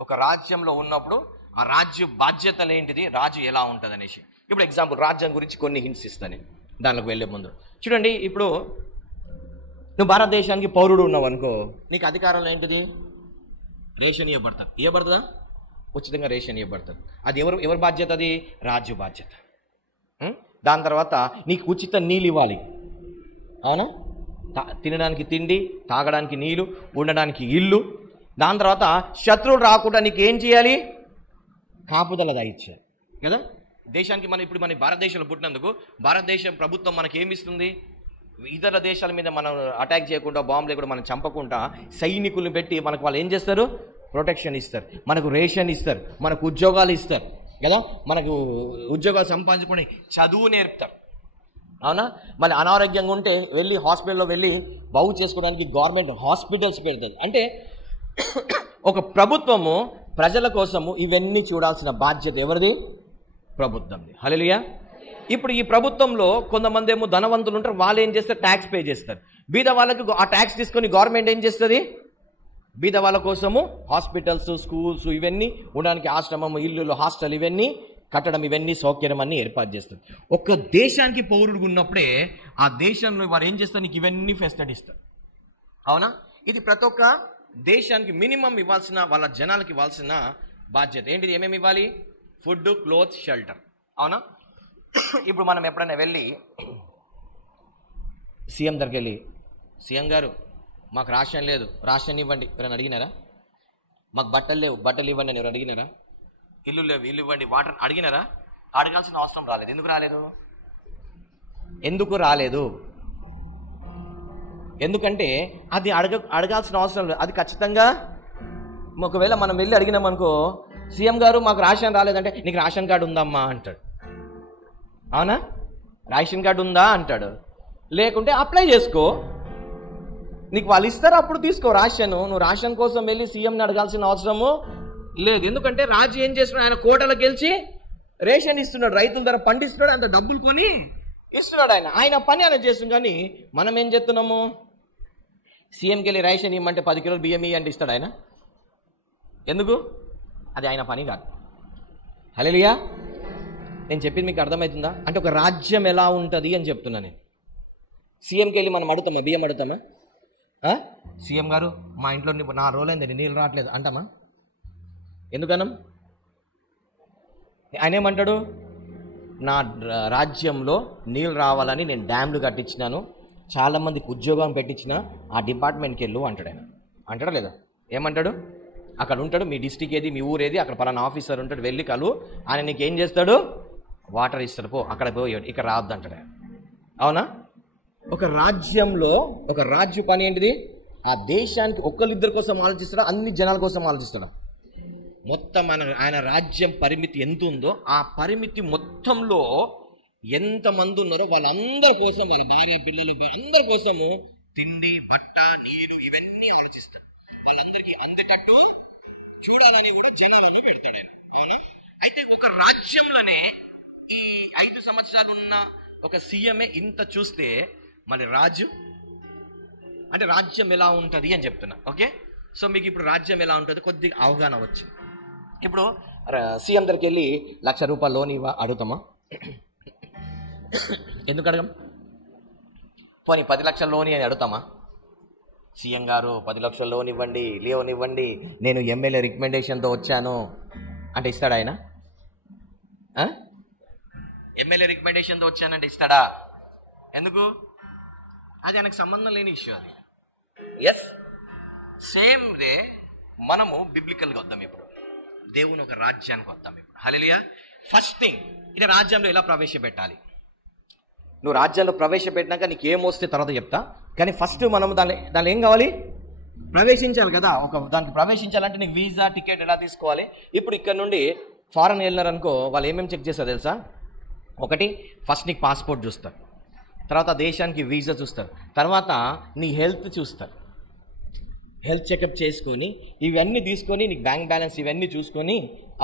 ఒక రాజ్యంలో ఉన్నప్పుడు ఆ రాజ్య బాధ్యతలు ఏంటిది, రాజు ఎలా ఉంటుంది అనేసి. ఇప్పుడు ఎగ్జాంపుల్ రాజ్యం గురించి కొన్ని హింట్స్ ఇస్తాను దానిలోకి వెళ్ళే ముందు. చూడండి, ఇప్పుడు నువ్వు భారతదేశానికి పౌరుడు ఉన్నావు అనుకో, నీకు అధికారంలో ఏంటిది? రేషన్ ఇవ్వబడుతుందా? ఉచితంగా రేషన్ ఇవ్వబడుతుంది. అది ఎవరి బాధ్యత? అది రాజు బాధ్యత. దాని తర్వాత నీకు ఉచిత నీళ్ళు ఇవ్వాలి, అవునా? తినడానికి తిండి, తాగడానికి నీళ్ళు, ఉండడానికి ఇల్లు. దాని తర్వాత శత్రువులు రాకుండా నీకు ఏం చేయాలి? కాపుదల దాయిచ్చారు కదా. దేశానికి ఇప్పుడు మన భారతదేశంలో పుట్టినందుకు భారతదేశం ప్రభుత్వం మనకి ఏమి ఇస్తుంది? ఇతర దేశాల మీద మనం అటాక్ చేయకుండా, బాంబు లేకుండా మనం చంపకుండా సైనికులను పెట్టి మనకు వాళ్ళు ఏం చేస్తారు? ప్రొటెక్షన్ ఇస్తారు, మనకు రేషన్ ఇస్తారు, మనకు ఉద్యోగాలు ఇస్తారు కదా. మనకు ఉద్యోగాలు సంపాదించుకొని చదువు నేర్పుతారు, అవునా? మళ్ళీ అనారోగ్యంగా ఉంటే వెళ్ళి హాస్పిటల్లో వెళ్ళి బాగు చేసుకోవడానికి గవర్నమెంట్ హాస్పిటల్స్ పెడుతుంది. అంటే ఒక ప్రభుత్వము ప్రజల కోసము ఇవన్నీ చూడాల్సిన బాధ్యత ఎవరిది? ప్రభుత్వంది. హల్లెలూయా. ఇప్పుడు ఈ ప్రభుత్వంలో కొంతమంది ఏమో ధనవంతులు ఉంటారు, వాళ్ళు ఏం చేస్తారు? ట్యాక్స్ పే చేస్తారు. బీద వాళ్ళకి ఆ ట్యాక్స్ తీసుకొని గవర్నమెంట్ ఏం చేస్తుంది? బీద వాళ్ళ కోసము హాస్పిటల్స్, స్కూల్స్, ఇవన్నీ ఉండడానికి ఆశ్రమం, ఇల్లులు, హాస్టల్ ఇవన్నీ కట్టడం, ఇవన్నీ సౌకర్యం అన్ని ఏర్పాటు చేస్తుంది. ఒక దేశానికి పౌరుడు ఉన్నప్పుడే ఆ దేశంలో వారు ఏం చేస్తారు? నీకు ఇవన్నీ ఫెసిలిటీ ఇస్తారు, అవునా? ఇది ప్రతి ఒక్క దేశానికి మినిమం ఇవ్వాల్సిన, వాళ్ళ జనాలకి ఇవ్వాల్సిన బాధ్యత ఏంటిది? ఏమేమి ఇవ్వాలి? ఫుడ్, క్లోత్, షెల్టర్, అవునా? ఇప్పుడు మనం ఎప్పుడైనా వెళ్ళి సీఎం దగ్గరికి వెళ్ళి, సీఎం గారు మాకు రేషన్ లేదు, రేషన్ ఇవ్వండి ఎవరైనా అడిగినారా? మాకు బట్టలు లేవు, బట్టలు ఇవ్వండి అని ఎవరు అడిగినారా? ఇల్లు లేవు, ఇల్లు ఇవ్వండి, వాటర్ అడిగినారా? అడగాల్సిన అవసరం రాలేదు. ఎందుకు రాలేదు? ఎందుకంటే అది అడగాల్సిన అవసరం లేదు. అది ఖచ్చితంగా ఒకవేళ మనం వెళ్ళి అడిగినామనుకో, సీఎం గారు మాకు రేషన్ రాలేదంటే నీకు రేషన్ కార్డు ఉందమ్మా అంటాడు, అవునా? రేషన్ కార్డు ఉందా అంటాడు. లేకుంటే అప్లై చేసుకో, నీకు వాళ్ళు ఇస్తారు, అప్పుడు తీసుకో రేషన్. నువ్వు రేషన్ కోసం వెళ్ళి సీఎంని అడగాల్సిన అవసరము లేదు. ఎందుకంటే రాజు ఏం చేస్తున్నాడు? ఆయన కోటలో గెలిచి రేషన్ ఇస్తున్నాడు, రైతుల ధర పండిస్తున్నాడు, అంత డబ్బులు కొని ఇస్తున్నాడు. ఆయన పని ఆయన చేస్తుంది. కానీ మనం ఏం చేస్తున్నాము? సీఎంకి వెళ్ళి రేషన్ ఇవ్వమంటే 10 కిలోలు బియ్యం అంటే ఇస్తాడు ఆయన. ఎందుకు? అది ఆయన పని కాదు. హల్లెలూయా. నేను చెప్పింది మీకు అర్థమవుతుందా? అంటే ఒక రాజ్యం ఎలా ఉంటుంది అని చెప్తున్నా నేను. సీఎంకి వెళ్ళి మనం అడుగుతామా? బియ్యం అడుగుతామా? సీఎం గారు మా ఇంట్లో నా రోజులైంది నీళ్ళు రావట్లేదు అంటామా? ఎందుకనం? ఆయన ఏమంటాడు? నా రాజ్యంలో నీళ్ళు రావాలని నేను డ్యామ్లు కట్టించినాను, చాలామందికి ఉద్యోగం పెట్టించిన, ఆ డిపార్ట్మెంట్కి వెళ్ళు అంటాడు ఆయన. అంటాడా లేదా? ఏమంటాడు? అక్కడ ఉంటాడు, మీ డిస్టిక్ ఏది, మీ ఊరేది, అక్కడ పలానా ఆఫీసర్ ఉంటాడు, వెళ్ళి కలు. ఆయన నీకు ఏం చేస్తాడు? వాటర్ ఇస్తాడు, పో అక్కడ పోయి ఇక్కడ రావద్దు అంటాడు ఆయన, అవునా? ఒక రాజ్యంలో ఒక రాజ్య పని ఏంటిది? ఆ దేశానికి ఒక్కరిద్దరి కోసం ఆలోచిస్తాడా? అన్ని జనాల కోసం ఆలోచిస్తాడా? మొత్తం ఆయన రాజ్యం పరిమితి ఎంత ఉందో ఆ పరిమితి మొత్తంలో ఎంతమంది ఉన్నారో వాళ్ళందరి కోసం, వాళ్ళ భార్య పిల్లలు అందరి కోసము తిండి, బట్ట, నీరు ఇవన్నీ ఆలోచిస్తాడు. వాళ్ళందరికీ అందుకట్టు చూడాలని కూడా జనాలను పెడతాడు. అయితే ఒక రాజ్యంలోనే ఈ 5 సంవత్సరాలు ఉన్న ఒక సీఎంఏ ఇంత చూస్తే మళ్ళీ రాజు అంటే రాజ్యం ఎలా ఉంటుంది అని చెప్తున్నా. ఓకే, సో మీకు ఇప్పుడు రాజ్యం ఎలా ఉంటుంది కొద్దిగా అవగాహన వచ్చింది. ఇప్పుడు సీఎం దగ్గరికి వెళ్ళి 1,00,000 రూపాయలు లోన్ అడుగుతామా? ఎందుకు అడగం? పోనీ 10 లక్షల లోన్ అని అడుగుతామా? సీఎం గారు 10 లక్షలు లోన్ ఇవ్వండి, లోన్ ఇవ్వండి, నేను ఎమ్మెల్యే రికమెండేషన్తో వచ్చాను అంటే ఇస్తాడా ఆయన? ఎమ్మెల్యే రికమెండేషన్తో వచ్చానంటే ఇస్తాడా? ఎందుకు? అది ఆయనకు సంబంధం లేని ఇష్యూ అది. ఎస్, సేమ్ డే మనము బిబ్లికల్గా వద్దాం. ఇప్పుడు దేవుని ఒక రాజ్యానికి వద్దాం. ఇప్పుడు హల్లెలూయా. ఫస్ట్ థింగ్, ఇది రాజ్యంలో ఎలా ప్రవేశపెట్టాలి? నువ్వు రాజ్యాల్లో ప్రవేశపెట్టినాక నీకు ఏమొస్తే తర్వాత చెప్తా, కానీ ఫస్ట్ మనం దానిలో ఏం కావాలి? ప్రవేశించాలి కదా. దానికి ప్రవేశించాలంటే నీకు వీసా, టికెట్ ఎలా తీసుకోవాలి? ఇప్పుడు ఇక్కడ నుండి ఫారెన్ వెళ్ళినారనుకో, వాళ్ళు ఏమేమి చెక్ చేస్తారు తెలుసా? ఒకటి, ఫస్ట్ నీకు పాస్పోర్ట్ చూస్తారు, తర్వాత దేశానికి వీసా చూస్తారు, తర్వాత నీ హెల్త్ చూస్తారు. హెల్త్ చెకప్ చేసుకొని ఇవన్నీ తీసుకొని నీకు బ్యాంక్ బ్యాలెన్స్ ఇవన్నీ చూసుకొని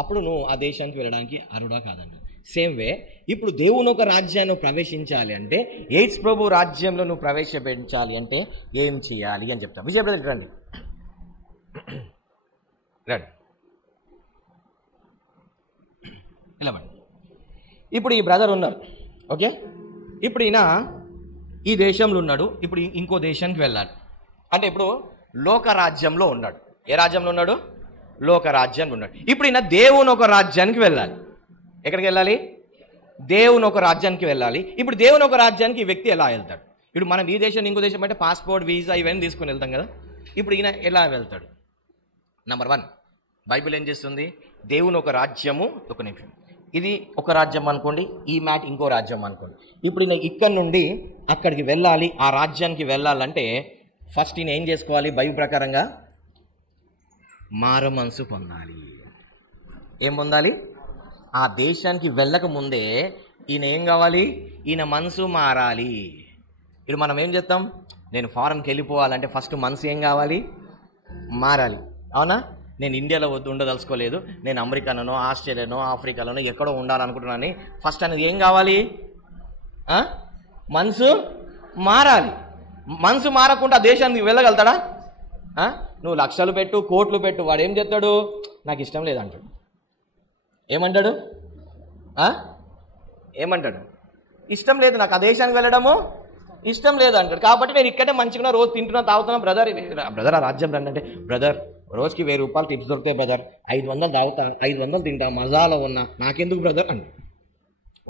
అప్పుడు నువ్వు ఆ దేశానికి వెళ్ళడానికి అర్హుడా కాదండి. సేమ్ వే ఇప్పుడు దేవుని ఒక రాజ్యాన్ని ప్రవేశించాలి అంటే, యేసు ప్రభు రాజ్యంలో నువ్వు ప్రవేశపెట్టాలి అంటే ఏం చేయాలి అని చెప్తా. విజయ్ బ్రదర్ రండి, రండి ఇలా రండి. ఇప్పుడు ఈ బ్రదర్ ఉన్నారు, ఓకే. ఇప్పుడు ఈయన ఈ దేశంలో ఉన్నాడు, ఇప్పుడు ఇంకో దేశానికి వెళ్ళాలి అంటే ఇప్పుడు లోక రాజ్యంలో ఉన్నాడు. ఏ రాజ్యంలో ఉన్నాడు? లోక రాజ్యంలో ఉన్నాడు. ఇప్పుడు ఈయన దేవుని ఒక రాజ్యానికి వెళ్ళాలి. ఎక్కడికి వెళ్ళాలి? దేవుని ఒక రాజ్యానికి వెళ్ళాలి. ఇప్పుడు దేవుని ఒక రాజ్యానికి ఈ వ్యక్తి ఎలా వెళ్తాడు? ఇప్పుడు మనం ఈ దేశం ఇంకో దేశం అంటే పాస్పోర్ట్, వీసా ఇవన్నీ తీసుకుని వెళ్తాం కదా. ఇప్పుడు ఈయన ఎలా వెళ్తాడు? నెంబర్ 1, బైబిల్ ఏం చేస్తుంది? దేవుని ఒక రాజ్యము, ఒక నిమిషం, ఇది ఒక రాజ్యం అనుకోండి, ఈ మ్యాట్ ఇంకో రాజ్యం అనుకోండి. ఇప్పుడు ఈయన ఇక్కడి నుండి అక్కడికి వెళ్ళాలి, ఆ రాజ్యానికి వెళ్ళాలంటే ఫస్ట్ ఈయన ఏం చేసుకోవాలి? బైబిల్ ప్రకారంగా మారు మనసు పొందాలి. ఏం పొందాలి? ఆ దేశానికి వెళ్ళక ముందే ఈయన ఏం కావాలి? ఈయన మనసు మారాలి. ఇప్పుడు మనం ఏం చేస్తాం? నేను ఫారెన్కి వెళ్ళిపోవాలంటే ఫస్ట్ మనసు ఏం కావాలి? మారాలి, అవునా? నేను ఇండియాలో ఉండదలుచుకోలేదు, నేను అమెరికాలోనో, ఆస్ట్రేలియానో, ఆఫ్రికాలోనో ఎక్కడో ఉండాలనుకుంటున్నాను. ఫస్ట్ అనేది ఏం కావాలి? మనసు మారాలి. మనసు మారకుండా దేశానికి వెళ్ళగలుగుతాడా? నువ్వు లక్షలు పెట్టు, కోట్లు పెట్టు, వాడు ఏం చేస్తాడు? నాకు ఇష్టం లేదంటాడు. ఏమంటాడు? ఏమంటాడు? ఇష్టం లేదు, నాకు ఆ దేశానికి వెళ్ళడము ఇష్టం లేదు అంటాడు. కాబట్టి నేను ఇక్కడే మంచిగా రోజు తింటున్నా, తాగుతున్నా. బ్రదర్ ఆ రాజ్యం రండి అంటే, బ్రదర్ రోజుకి 1000 రూపాయలు టిప్స్ దొరుకుతాయి బ్రదర్, 500 తాగుతా, 500 తింటా, మజాలో ఉన్నా, నాకెందుకు బ్రదర్ అంటే,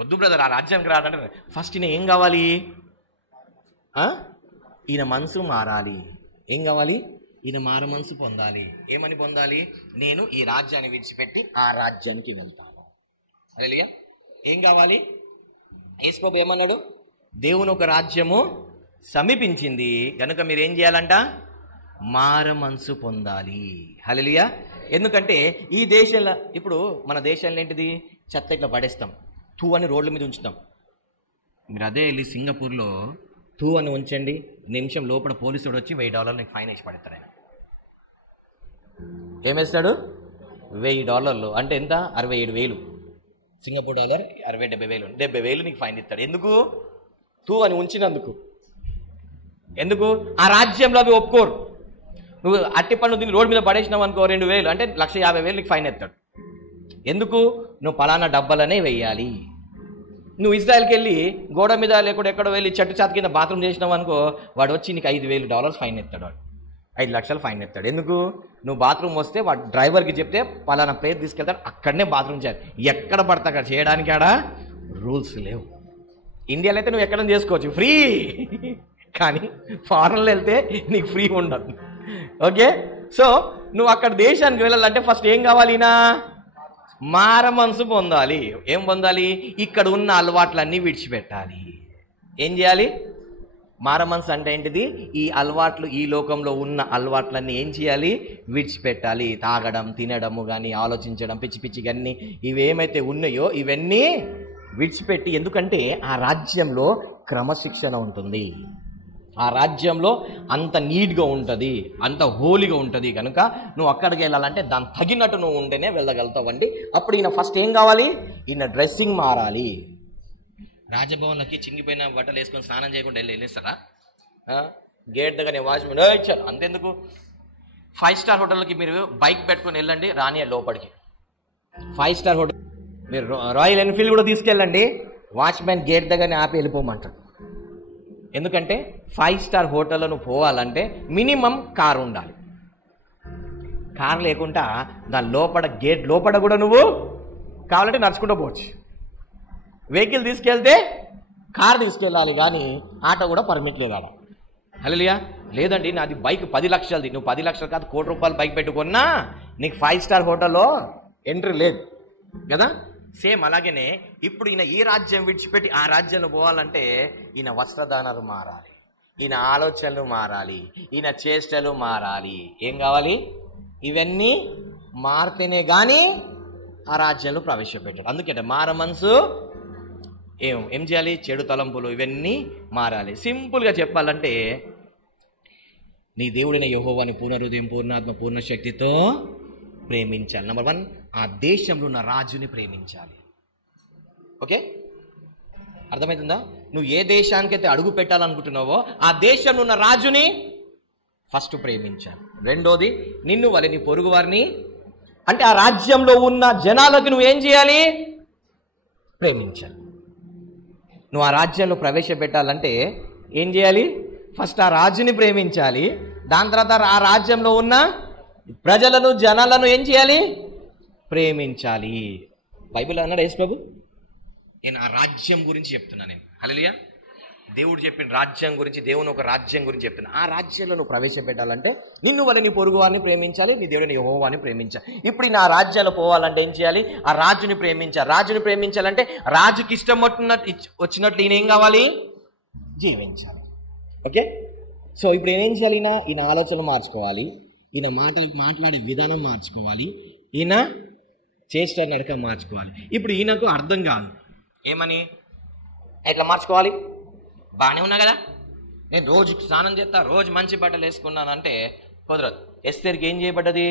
వద్దు బ్రదర్ ఆ రాజ్యానికి రాదంటే ఫస్ట్ ఈయన ఏం కావాలి? ఈయన మనసు మారాలి. ఏం కావాలి? ఈయన మారు మనసు పొందాలి. ఏమని పొందాలి? నేను ఈ రాజ్యాన్ని విడిచిపెట్టి ఆ రాజ్యానికి వెళ్తాను. హల్లెలూయా. ఏం కావాలి? యేసు ప్రభువు ఏమన్నాడు? దేవుని ఒక రాజ్యము సమీపించింది కనుక మీరు ఏం చేయాలంట? మారు మనసు పొందాలి. హల్లెలూయా. ఎందుకంటే ఈ దేశంలో ఇప్పుడు మన దేశంలో ఏంటిది? చెత్త ఇట్లా పడేస్తాం, తూ అని రోడ్ల మీద ఉంచుతాం. మీరు అదే వెళ్ళి సింగపూర్లో తూ అని ఉంచండి, నిమిషం లోపల పోలీసుడు వచ్చి $1000 నీకు ఫైన్ వేసి పడతాడు. ఆయన ఏమేస్తాడు? $1000 అంటే ఎంత? 67,000 సింగపూర్ డాలర్, 60-70,000, 70,000 నీకు ఫైన్ ఇస్తాడు. ఎందుకు? తూ అని ఉంచినందుకు. ఎందుకు? ఆ రాజ్యంలో అవి ఒప్పుకోరు. నువ్వు అట్టి పన్ను దీన్ని రోడ్డు మీద పడేసినావు అనుకో, 2,000 అంటే 1,50,000 నీకు ఫైన్ ఎత్తాడు. ఎందుకు? నువ్వు పలానా డబ్బలనే వెయ్యాలి. నువ్వు ఇజ్రాయెల్కి వెళ్ళి గోడ మీద లేకుండా ఎక్కడో వెళ్ళి చెట్టు చాత కింద బాత్రూమ్ చేసినావు అనుకో, వాడు వచ్చి నీకు $5,000 ఫైన్ ఎత్తాడు. వాడు 5 లక్షలు ఫైన్ ఎత్తాడు. ఎందుకు? నువ్వు బాత్రూమ్ వస్తే వాడు డ్రైవర్కి చెప్తే పలానా ప్లేస్ తీసుకెళ్తాడు, అక్కడనే బాత్రూమ్ చేయాలి. ఎక్కడ పడతా అక్కడ చేయడానికి ఆడ రూల్స్ లేవు. ఇండియాలో అయితే నువ్వు ఎక్కడ చేసుకోవచ్చు ఫ్రీ, కానీ ఫారెన్లో వెళ్తే నీకు ఫ్రీ ఉండదు. ఓకే, సో నువ్వు అక్కడ దేశానికి వెళ్ళాలంటే ఫస్ట్ ఏం కావాలినా? మార మనసు పొందాలి. ఏం పొందాలి? ఇక్కడ ఉన్న అలవాట్లన్నీ విడిచిపెట్టాలి. ఏం చేయాలి? మార మనసు అంటే ఏంటిది? ఈ అలవాట్లు, ఈ లోకంలో ఉన్న అలవాట్లన్నీ ఏం చేయాలి? విడిచిపెట్టాలి. తాగడం, తినడము కానీ, ఆలోచించడం, పిచ్చి పిచ్చిగా అన్నీ ఇవేమైతే ఉన్నాయో ఇవన్నీ విడిచిపెట్టి, ఎందుకంటే ఆ రాజ్యంలో క్రమశిక్షణ ఉంటుంది, ఆ రాజ్యంలో అంత నీట్గా ఉంటుంది, అంత హోలీగా ఉంటుంది. కనుక నువ్వు అక్కడికి వెళ్ళాలంటే దాన్ని తగినట్టు నువ్వు ఉంటేనే వెళ్ళగలుగుతావండి. అప్పుడు ఈయన ఫస్ట్ ఏం కావాలి? ఈయన డ్రెస్సింగ్ మారాలి. రాజభవన్లకి చినిగిపోయిన బట్టలు వేసుకొని స్నానం చేయకుండా వెళ్ళేస్తారా? గేట్ దగ్గర వాచ్మెన్ ఇచ్చారు అంతెందుకు? 5 స్టార్ హోటల్కి మీరు బైక్ పెట్టుకొని వెళ్ళండి, రాని లోపలికి. 5 స్టార్ హోటల్ మీరు రాయల్ ఎన్ఫీల్డ్ కూడా తీసుకెళ్ళండి, వాచ్మెన్ గేట్ దగ్గరనే ఆపి వెళ్ళిపోమంటాడు. ఎందుకంటే 5 స్టార్ హోటల్లో నువ్వు పోవాలంటే మినిమం కారు ఉండాలి. కారు లేకుండా దాని గేట్ లోపల కూడా నువ్వు కావాలంటే నడుచుకుంటూ పోవచ్చు. వెహికల్ తీసుకెళ్తే కారు తీసుకెళ్ళాలి, కానీ ఆటో కూడా పర్మిట్ లేదు ఆడ. హల్లెలూయా. లేదండి నాది బైక్ 10 లక్షలది, నువ్వు 10 లక్షలు కాదు ₹1 కోటి బైక్ పెట్టుకున్నా నీకు 5 స్టార్ హోటల్లో ఎంట్రీ లేదు కదా. సేమ్ అలాగనే ఇప్పుడు ఈయన ఈ రాజ్యం విడిచిపెట్టి ఆ రాజ్యంలో పోవాలంటే ఈయన వస్త్రధారణలు మారాలి, ఈయన ఆలోచనలు మారాలి, ఈయన చేష్టలు మారాలి. ఏం కావాలి? ఇవన్నీ మారితేనే కానీ ఆ రాజ్యంలో ప్రవేశపెట్టాడు. అందుకే మార మనసు ఏం చేయాలి? చెడు తలంపులు ఇవన్నీ మారాలి. సింపుల్గా చెప్పాలంటే నీ దేవుడైన యెహోవాని పూర్ణ హృదయం, పూర్ణాత్మ, పూర్ణ శక్తితో ప్రేమించాలి. నెంబర్ 1, ఆ దేశంలో ఉన్న రాజుని ప్రేమించాలి. ఓకే, అర్థమవుతుందా? నువ్వు ఏ దేశానికైతే అడుగు పెట్టాలనుకుంటున్నావో ఆ దేశంలో ఉన్న రాజుని ఫస్ట్ ప్రేమించాలి. రెండోది, నిన్ను వలె నీ పొరుగు వారిని, అంటే ఆ రాజ్యంలో ఉన్న జనాలకు నువ్వేం చేయాలి? ప్రేమించాలి. నువ్వు ఆ రాజ్యంలో ప్రవేశపెట్టాలంటే ఏం చేయాలి? ఫస్ట్ ఆ రాజుని ప్రేమించాలి. దాని తర్వాత ఆ రాజ్యంలో ఉన్న ప్రజలను, జనాలను ఏం చేయాలి? ప్రేమించాలి. బైబిల్ అన్నాడు యేసు ప్రభు, నేను ఆ రాజ్యం గురించి చెప్తున్నా. నేను హల్లెలూయా. దేవుడు చెప్పిన రాజ్యం గురించి, దేవుని ఒక రాజ్యం గురించి చెప్తున్నా. ఆ రాజ్యంలో నువ్వు ప్రవేశపెట్టాలంటే నిన్ను వల్ల నీ పొరుగు వారిని ప్రేమించాలి, నీ దేవుడిని యెహోవాని ప్రేమించాలి. ఇప్పుడు నా రాజ్యాల్లో పోవాలంటే ఏం చేయాలి? ఆ రాజుని ప్రేమించాలి. రాజుని ప్రేమించాలంటే రాజుకి ఇష్టం వచ్చినట్లు ఈయన ఏం కావాలి? జీవించాలి. ఓకే, సో ఇప్పుడు ఏం చేయాలి? ఈయన ఆలోచనలు మార్చుకోవాలి, ఈయన మాట్లాడే విధానం మార్చుకోవాలి, ఈయన చేష్ట నడక మార్చుకోవాలి. ఇప్పుడు ఈయనకు అర్థం కాదు ఏమని, ఎట్లా మార్చుకోవాలి? బాగానే ఉన్నా కదా, నేను రోజు స్నానం చేస్తా, రోజు మంచి బట్టలు వేసుకున్నానంటే కుదరదు. ఎస్తేర్కి ఏం చేయబడ్డది?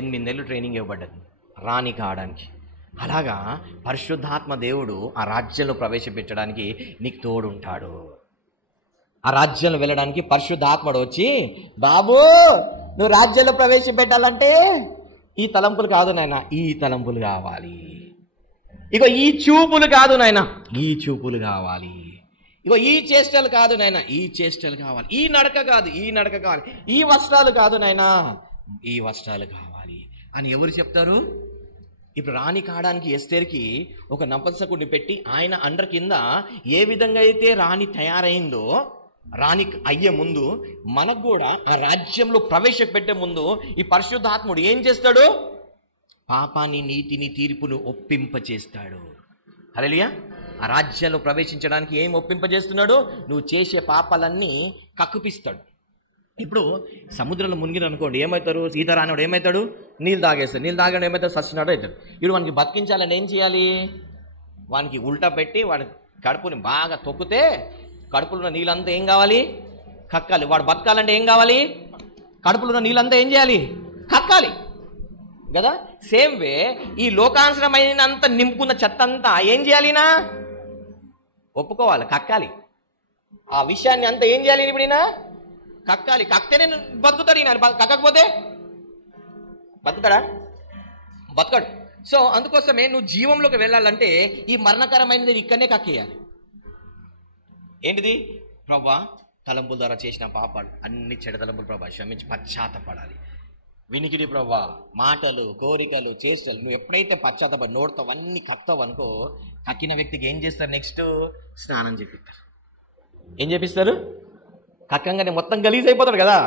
8 నెలలు ట్రైనింగ్ ఇవ్వబడ్డది రాణి కావడానికి. అలాగా పరిశుద్ధాత్మ దేవుడు ఆ రాజ్యంలో ప్రవేశపెట్టడానికి నీకు తోడుంటాడు. ఆ రాజ్యంలో వెళ్ళడానికి పరిశుద్ధాత్ముడు వచ్చి, బాబు నువ్వు రాజ్యంలో ప్రవేశపెట్టాలంటే ఈ తలంపులు కాదు నాయన, ఈ తలంపులు కావాలి. ఇగో ఈ చూపులు కాదు నాయన, ఈ చూపులు కావాలి. ఇగో ఈ చేష్టలు కాదు నాయన, ఈ చేష్టలు కావాలి. ఈ నడక కాదు, ఈ నడక కావాలి. ఈ వస్త్రాలు కాదు నాయన, ఈ వస్త్రాలు కావాలి అని ఎవరు చెప్తారు? ఇప్పుడు రాణి కావడానికి ఎస్తేర్కి ఒక నపుంసకుడిని పెట్టి ఆయన అండర్ కింద ఏ విధంగా అయితే రాణి తయారైందో, రాణి అయ్యే ముందు మనకు కూడా ఆ రాజ్యంలో ప్రవేశపెట్టే ముందు ఈ పరిశుద్ధాత్ముడు ఏం చేస్తాడు? పాపాన్ని, నీతిని, తీర్పును ఒప్పింపచేస్తాడు. హల్లెలూయా. ఆ రాజ్యంలో ప్రవేశించడానికి ఏం ఒప్పింపజేస్తున్నాడు? నువ్వు చేసే పాపాలన్నీ కక్కుపిస్తాడు. ఇప్పుడు సముద్రంలో మునిగిన అనుకోండి, ఏమవుతారు? ఈత రానివాడు ఏమవుతాడు? నీళ్ళు తాగేస్తాడు. నీళ్ళు తాగాడు ఏమవుతాడు? సచ్చినాడు అవుతాడు. ఇప్పుడు వానికి బతికించాలని ఏం చేయాలి? వానికి ఉల్టా పెట్టి వాడి కడుపుని బాగా తొక్కితే కడుపులో ఉన్న నీళ్ళంతా ఏం కావాలి? కక్కాలి. వాడు బతకాలంటే ఏం కావాలి? కడుపులో ఉన్న నీళ్ళంతా ఏం చేయాలి? కక్కాలి కదా. సేమ్ వే ఈ లోకానుసరమైనంత నింపుకున్న చెత్త అంతా ఏం చేయాలినా? ఒప్పుకోవాలి, కక్కాలి. ఆ విషయాన్ని అంతా ఏం చేయాలి? ఇప్పుడు కక్కాలి. కక్కితేనే బతుకుతాడు. ఈయన కక్కకపోతే బతుకుతాడా? బతకడు. సో అందుకోసమే నువ్వు జీవంలోకి వెళ్ళాలంటే ఈ మరణకరమైనది ఇక్కడనే కక్కేయాలి. ఏంటిది? ప్రభా, తలంపుల ద్వారా చేసిన పాపాలు అన్ని చెడు తలంపులు ప్రభా క్షమించి పశ్చాత్తపడాలి. వినికిడి ప్రభా, మాటలు, కోరికలు, చేష్టలు, నువ్వు ఎప్పుడైతే పశ్చాత్తపడి నోడతావు అన్ని కక్తావు అనుకో, కక్కిన వ్యక్తికి ఏం చేస్తారు? నెక్స్ట్ స్నానం చేపిస్తారు. ఏం చేపిస్తారు? కక్కంగానే మొత్తం గలీజ్ అయిపోతాడు కదా.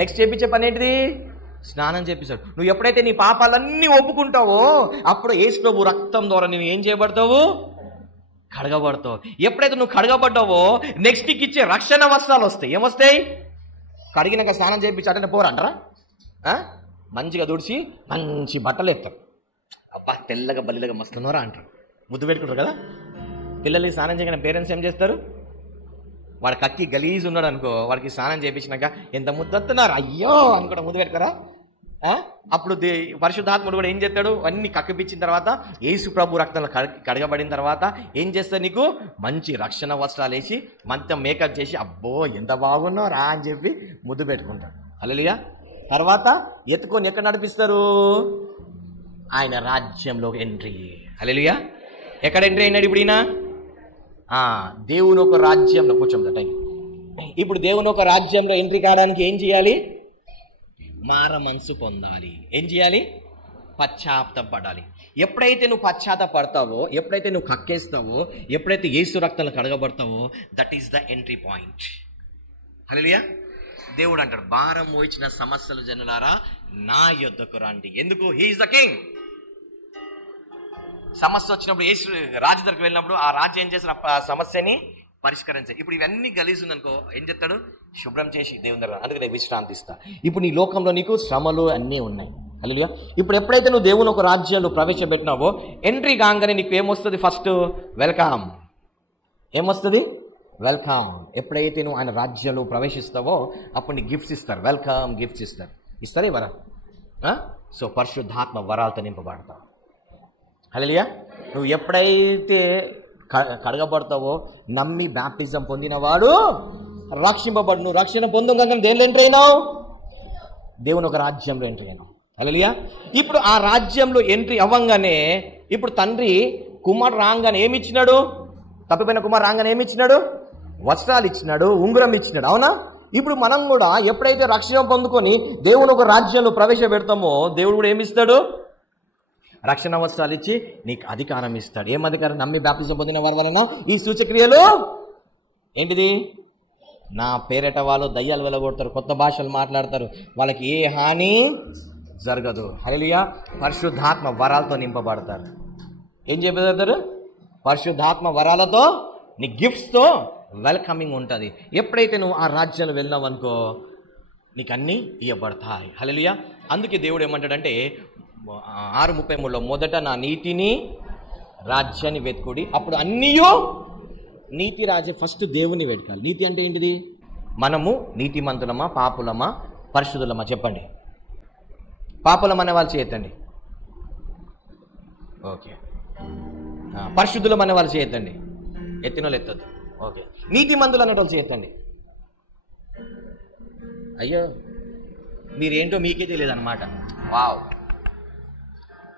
నెక్స్ట్ చేపించే పని ఏంటిది? స్నానం చేపిస్తాడు. నువ్వు ఎప్పుడైతే నీ పాపాలన్నీ ఒప్పుకుంటావో అప్పుడు యేసు ప్రభు రక్తం ద్వారా నువ్వు ఏం చేయబడతావు? కడగబడతావు. ఎప్పుడైతే నువ్వు కడగబడ్డావో నెక్స్ట్ ఇచ్చే రక్షణ వస్త్రాలు వస్తాయి. ఏమొస్తాయి? కడిగినాక స్నానం చేయించాలంటే పోరంటారా? మంచిగా దుడిచి మంచి బట్టలు ఎత్తారు. అబ్బా తెల్లగా బల్లిగా మస్తున్నారా అంటారు. ముద్దు పెట్టుకుంటారు కదా. పిల్లల్ని స్నానం చేయగానే పేరెంట్స్ ఏం చేస్తారు? వాడు కక్కి గలీజ్ ఉన్నాడు అనుకో, వాడికి స్నానం చేయించినాక ఎంత ముద్దతున్నారు అయ్యో అని కూడా ముద్దు పెడతారా? అప్పుడు పరిశుద్ధాత్ముడు కూడా ఏం చేస్తాడు? అన్ని కక్కిపించిన తర్వాత యేసు ప్రభు రక్తంలో కడగబడిన తర్వాత ఏం చేస్తాడు? నీకు మంచి రక్షణ వస్త్రాలు వేసి మంచి మేకప్ చేసి అబ్బో ఎంత బాగున్నావు రా అని చెప్పి ముద్దు పెట్టుకుంటాడు. హల్లెలూయా. తర్వాత ఎత్తుకొని ఎక్కడ నడిపిస్తారు? ఆయన రాజ్యంలో ఎంట్రీ. హల్లెలూయా. ఎక్కడ ఎంట్రీ అయినాడు ఇప్పుడు ఈయన? దేవుని ఒక రాజ్యంలో కూర్చోండి. ఇప్పుడు దేవుని ఒక రాజ్యంలో ఎంట్రీ కావడానికి ఏం చేయాలి? మార మనసు పొందాలి. ఏం చేయాలి? పశ్చాత్తాపడాలి. ఎప్పుడైతే నువ్వు పశ్చాత్తాపడతావో, ఎప్పుడైతే నువ్వు కక్కేస్తావో, ఎప్పుడైతే యేసు రక్తంలో కడగబడతావో, that is the entry point. Hallelujah. దేవుడు అంటాడు, భారం మోయించిన సమస్యలు జనులారా నా యొద్దకు రండి. ఎందుకు? He is the king. సమస్య వచ్చినప్పుడు యేసు రాజు దగ్గరికి వెళ్ళినప్పుడు ఆ రాజు ఏం చేస్తారు? ఆ సమస్యని పరిష్కరించాలి. ఇప్పుడు ఇవన్నీ గలీజుందనుకో ఏం చెప్తాడు? శుభ్రం చేసి దేవుని దగ్గర, అందుకే విశ్రాంతి ఇస్తా. ఇప్పుడు నీ లోకంలో నీకు శ్రమలు అన్నీ ఉన్నాయి. హల్లెలూయా. ఇప్పుడు ఎప్పుడైతే నువ్వు దేవుని ఒక రాజ్యంలో ప్రవేశపెట్టినావో, ఎంట్రీ కాగానే నీకు ఏమొస్తుంది? First welcome. ఏమొస్తుంది? వెల్కమ్. ఎప్పుడైతే నువ్వు ఆయన రాజ్యంలో ప్రవేశిస్తావో అప్పుడు నీకు గిఫ్ట్స్ ఇస్తారు. వెల్కమ్ గిఫ్ట్స్ ఇస్తారు. ఇస్తారా ఇవ్వరా? సో పరిశుద్ధాత్మ వరాలతో నింపబడతావు. హల్లెలూయా. నువ్వు ఎప్పుడైతే కడగబడతావో, నమ్మి బ్యాప్టిజం పొందినవాడు రక్షింపబడు. నువ్వు రక్షణ పొందగానే దేనిలో ఎంట్రీ అయినావు? దేవుని ఒక రాజ్యంలో ఎంట్రీ అయినావు. హల్లెలూయా. ఇప్పుడు ఆ రాజ్యంలో ఎంట్రీ అవ్వంగానే ఇప్పుడు తండ్రి కుమారుడు రాగానే ఏమి ఇచ్చినాడు? తప్పిపోయిన కుమారుడు రాగానే ఏమి ఇచ్చినాడు? వస్త్రాలు ఇచ్చినాడు, ఉంగరం ఇచ్చినాడు. అవునా? ఇప్పుడు మనం కూడా ఎప్పుడైతే రక్షణ పొందుకొని దేవుని ఒక రాజ్యంలో ప్రవేశపెడతామో, దేవుడు కూడా ఏమి ఇస్తాడు? రక్షణ వస్త్రాలు ఇచ్చి నీకు అధికారం ఇస్తాడు. ఏం అధికారం? నమ్మి బాప్తిజం పొందిన వారి వలన ఈ సూచక్రియలు ఏంటిది? నా పేరట వాళ్ళు దయ్యాలు వెళ్ళగొడతారు, కొత్త భాషలు మాట్లాడతారు, వాళ్ళకి ఏ హాని జరగదు. హల్లెలూయా. పరిశుద్ధాత్మ వరాలతో నింపబడతారు. ఏం చెప్పేదారు? పరిశుద్ధాత్మ వరాలతో, నీ గిఫ్ట్స్తో వెల్కమింగ్ ఉంటుంది. ఎప్పుడైతే నువ్వు ఆ రాజ్యాన్ని వెళ్ళినావు అనుకో, నీకు అన్నీ ఇవ్వబడతాయి. హల్లెలూయా. అందుకే దేవుడు ఏమంటాడంటే 6:33లో, మొదట నా నీతిని రాజ్యాన్ని వెతుకుడి, అప్పుడు అన్నీయో నీతి రాజ్యం. ఫస్ట్ దేవుని వెతకాలి. నీతి అంటే ఏంటిది? మనము నీతిమంతులమా, పాపులమా, పరిశుద్ధులమా? చెప్పండి. పాపులం అనే వాళ్ళు చేయొద్దండి. ఓకే. పరిశుద్ధులం అనే వాళ్ళు చేయొద్దండి. ఎత్తినోళ్ళు ఎత్తద్దు. ఓకే. నీతిమంతులు అనే వాళ్ళు చేయొద్దండి. అయ్యో మీరేంటో మీకే తెలియదు అనమాట. వావ్,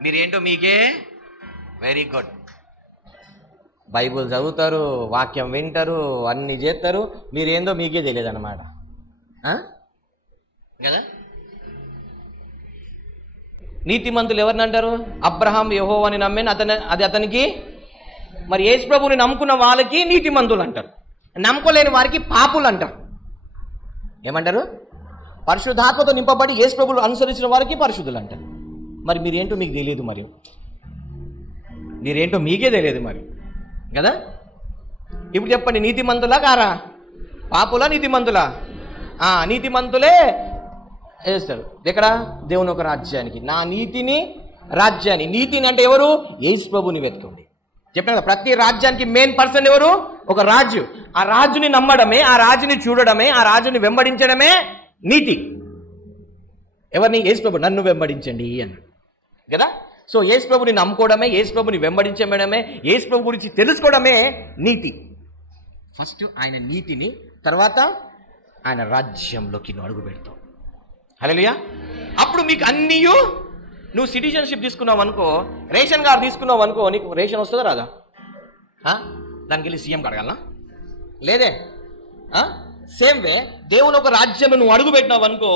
మీరేంటో మీకే వెరీ గుడ్. బైబుల్ చదువుతారు, వాక్యం వింటారు, అన్నీ చేస్తారు, మీరేందో మీకే తెలియదు అనమాట కదా. నీతిమంతులు ఎవరిని అంటారు? అబ్రహాం యెహోవాని నమ్మేను, అది అతనికి. మరి యేసు ప్రభువుని నమ్ముకున్న వాళ్ళకి నీతిమంతులు అంటారు, నమ్ముకోలేని వారికి పాపులు అంటారు. ఏమంటారు? పరిశుద్ధాత్మతో నింపబడి యేసు ప్రభువును అనుసరించిన వారికి పరిశుద్ధులు అంటారు. మరి మీరేంటో మీకు తెలియదు, మరి మీరేంటో మీకే తెలియదు మరి కదా. ఇప్పుడు చెప్పండి, నీతిమంతులా కారా? పాపులా నీతిమంతులా? నీతిమంతులే వేస్తారు. ఎక్కడ? దేవుని ఒక రాజ్యానికి. నా నీతిని రాజ్యాన్ని. నీతిని అంటే ఎవరు? యేసు ప్రభువుని వెతుకోండి. చెప్పిన కదా, ప్రతి రాజ్యానికి మెయిన్ పర్సన్ ఎవరు? ఒక రాజు. ఆ రాజుని నమ్మడమే, ఆ రాజుని చూడడమే, ఆ రాజుని వెంబడించడమే నీతి. ఎవరిని? యేసు ప్రభు. నన్ను వెంబడించండి అన్నాడు కదా. సో యేసు ప్రభుని నమ్ముకోవడమే, యేసు ప్రభుని వెంబడించడమే, యేసు ప్రభు గురించి తెలుసుకోవడమే నీతి. ఫస్ట్ ఆయన నీతిని, తర్వాత ఆయన రాజ్యంలోకి నువ్వు అడుగు పెడతావు. హల్లెలూయా. అప్పుడు మీకు అన్నీ, నువ్వు సిటిజన్షిప్ తీసుకున్నావు అనుకో, రేషన్ కార్డు తీసుకున్నావు అనుకో, నీకు రేషన్ వస్తుందా రాదా? దానికి వెళ్ళి సీఎం అడగాలనా? లేదే. సేమ్ వే దేవుని ఒక రాజ్యంలో నువ్వు అడుగు పెట్టినావు అనుకో,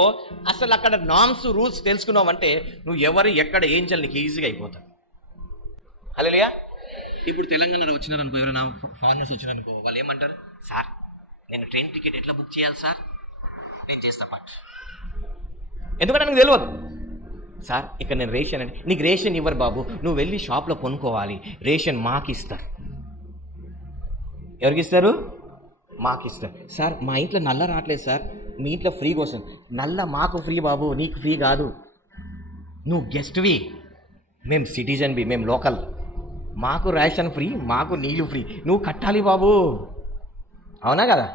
అసలు అక్కడ నామ్స్ రూల్స్ తెలుసుకున్నావు అంటే నువ్వు ఎవరు ఎక్కడ ఏం చేయాలి నీకు ఈజీగా అయిపోతావు. హల్లెలూయా. ఇప్పుడు తెలంగాణలో వచ్చినారనుకో, ఎవరైనా ఫారినర్స్ వచ్చినారనుకో, వాళ్ళు ఏమంటారు? సార్ నేను ట్రైన్ టికెట్ ఎట్లా బుక్ చేయాలి సార్? నేను చేస్తా పాట్. ఎందుకంటే నాకు తెలియదు. సార్ ఇక్కడ నేను రేషన్ అంటే, నీకు రేషన్ ఇవ్వరు బాబు, నువ్వు వెళ్ళి షాప్లో కొనుక్కోవాలి, రేషన్ మాకు ఇస్తారు. ఎవరికి ఇస్తారు? మాకు ఇస్తారు. సార్ మా ఇంట్లో నల్ల రావట్లేదు సార్, మీ ఇంట్లో ఫ్రీగా వస్తుంది. నల్ల మాకు ఫ్రీ బాబు, నీకు ఫ్రీ కాదు. నువ్వు గెస్ట్వి, మేము సిటిజన్వి, మేము లోకల్, మాకు రేషన్ ఫ్రీ, మాకు నీళ్ళు ఫ్రీ, నువ్వు కట్టాలి బాబు. అవునా కదా?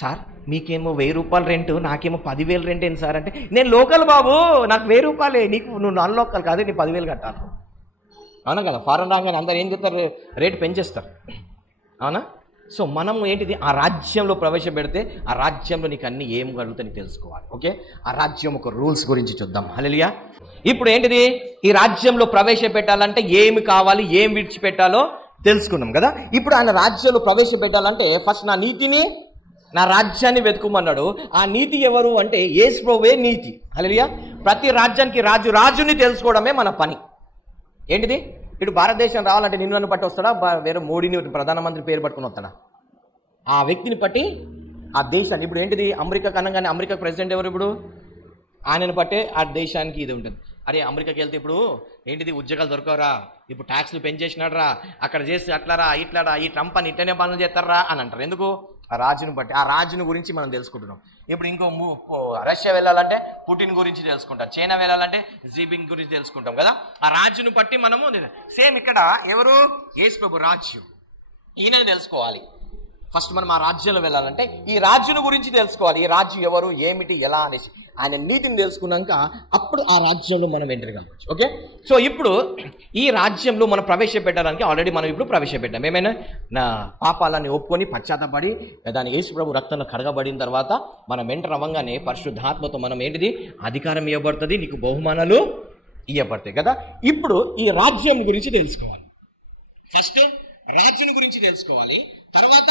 సార్ మీకేమో 1000 రూపాయలు రెంట్, నాకేమో 10,000 రెంట్ ఏంటి సార్ అంటే, నేను లోకల్ బాబు, నాకు 1000 రూపాయలే, నీకు నువ్వు నాన్ లోకల్ కాదు, నీ 10,000 కట్టాలి. అవునా కదా? ఫారెన్ రాగానే అందరు ఏం చేస్తారు? రేటు పెంచేస్తారు. అవునా? సో మనం ఏంటిది? ఆ రాజ్యంలో ప్రవేశపెడితే ఆ రాజ్యంలో నీకు అన్ని ఏం కలుగుతాయి నీకు తెలుసుకోవాలి. ఓకే, ఆ రాజ్యం ఒక రూల్స్ గురించి చూద్దాం. హల్లెలూయా. ఇప్పుడు ఏంటిది? ఈ రాజ్యంలో ప్రవేశపెట్టాలంటే ఏమి కావాలి, ఏం విడిచిపెట్టాలో తెలుసుకున్నాం కదా. ఇప్పుడు ఆయన రాజ్యంలో ప్రవేశపెట్టాలంటే ఫస్ట్ నా నీతిని, నా రాజ్యాన్ని వెతుకుమన్నాడు. ఆ నీతి ఎవరు అంటే యేసు ప్రభువే నీతి. హల్లెలూయా. ప్రతి రాజ్యానికి రాజుని తెలుసుకోవడమే మన పని. ఏంటిది? ఇటు భారతదేశం రావాలంటే నిన్ను నన్ను పట్టి వస్తాడా, వేరే మోడీని ప్రధానమంత్రి పేరు పట్టుకుని వస్తాడా? ఆ వ్యక్తిని పట్టి ఆ దేశాన్ని. ఇప్పుడు ఏంటిది? అమెరికా కనగానే అమెరికా ప్రెసిడెంట్ ఎవరు? ఇప్పుడు ఆయనను పట్టే ఆ దేశానికి ఇది ఉంటుంది. అరే అమెరికాకి వెళ్తే ఇప్పుడు ఏంటిది, ఉద్యోగాలు దొరకవరా, ఇప్పుడు ట్యాక్స్లు పెంచేసినాడు రా, అక్కడ చేసి అట్లారా ఇట్లారా, ఈ ట్రంప్ అని ఇట్లనే పనులు చేస్తారా అని అంటారు. ఎందుకు? ఆ రాజుని బట్టి. ఆ రాజుని గురించి మనం తెలుసుకుంటున్నాం. ఇప్పుడు ఇంకో రష్యా వెళ్ళాలంటే పుటిన్ గురించి తెలుసుకుంటాం, చైనా వెళ్ళాలంటే జీబింగ్ గురించి తెలుసుకుంటాం కదా. ఆ రాజుని బట్టి మనము సేమ్ ఇక్కడ ఎవరు? యేసు ప్రభు రాజ్యం, ఈయనని తెలుసుకోవాలి. ఫస్ట్ మనం ఆ రాజ్యంలో వెళ్ళాలంటే ఈ రాజుని గురించి తెలుసుకోవాలి. ఈ రాజు ఎవరు, ఏమిటి, ఎలా అనేసి ఆయన నీతిని తెలుసుకున్నాక అప్పుడు ఆ రాజ్యంలో మనం ఎంటర్ కావచ్చు. ఓకే. సో ఇప్పుడు ఈ రాజ్యంలో మనం ప్రవేశపెట్టడానికి ఆల్రెడీ మనం ఇప్పుడు ప్రవేశపెట్టాం. ఏమైనా నా పాపాలని ఒప్పుకొని పశ్చాత్తపడి దాని యేసు ప్రభు రక్తంలో కడగబడిన తర్వాత మనం ఎంటర్ అవ్వగానే పరిశుద్ధాత్మతో మనం ఏంటిది, అధికారం ఇవ్వబడుతుంది, నీకు బహుమానాలు ఇవ్వబడతాయి కదా. ఇప్పుడు ఈ రాజ్యం గురించి తెలుసుకోవాలి. ఫస్ట్ రాజ్యం గురించి తెలుసుకోవాలి, తర్వాత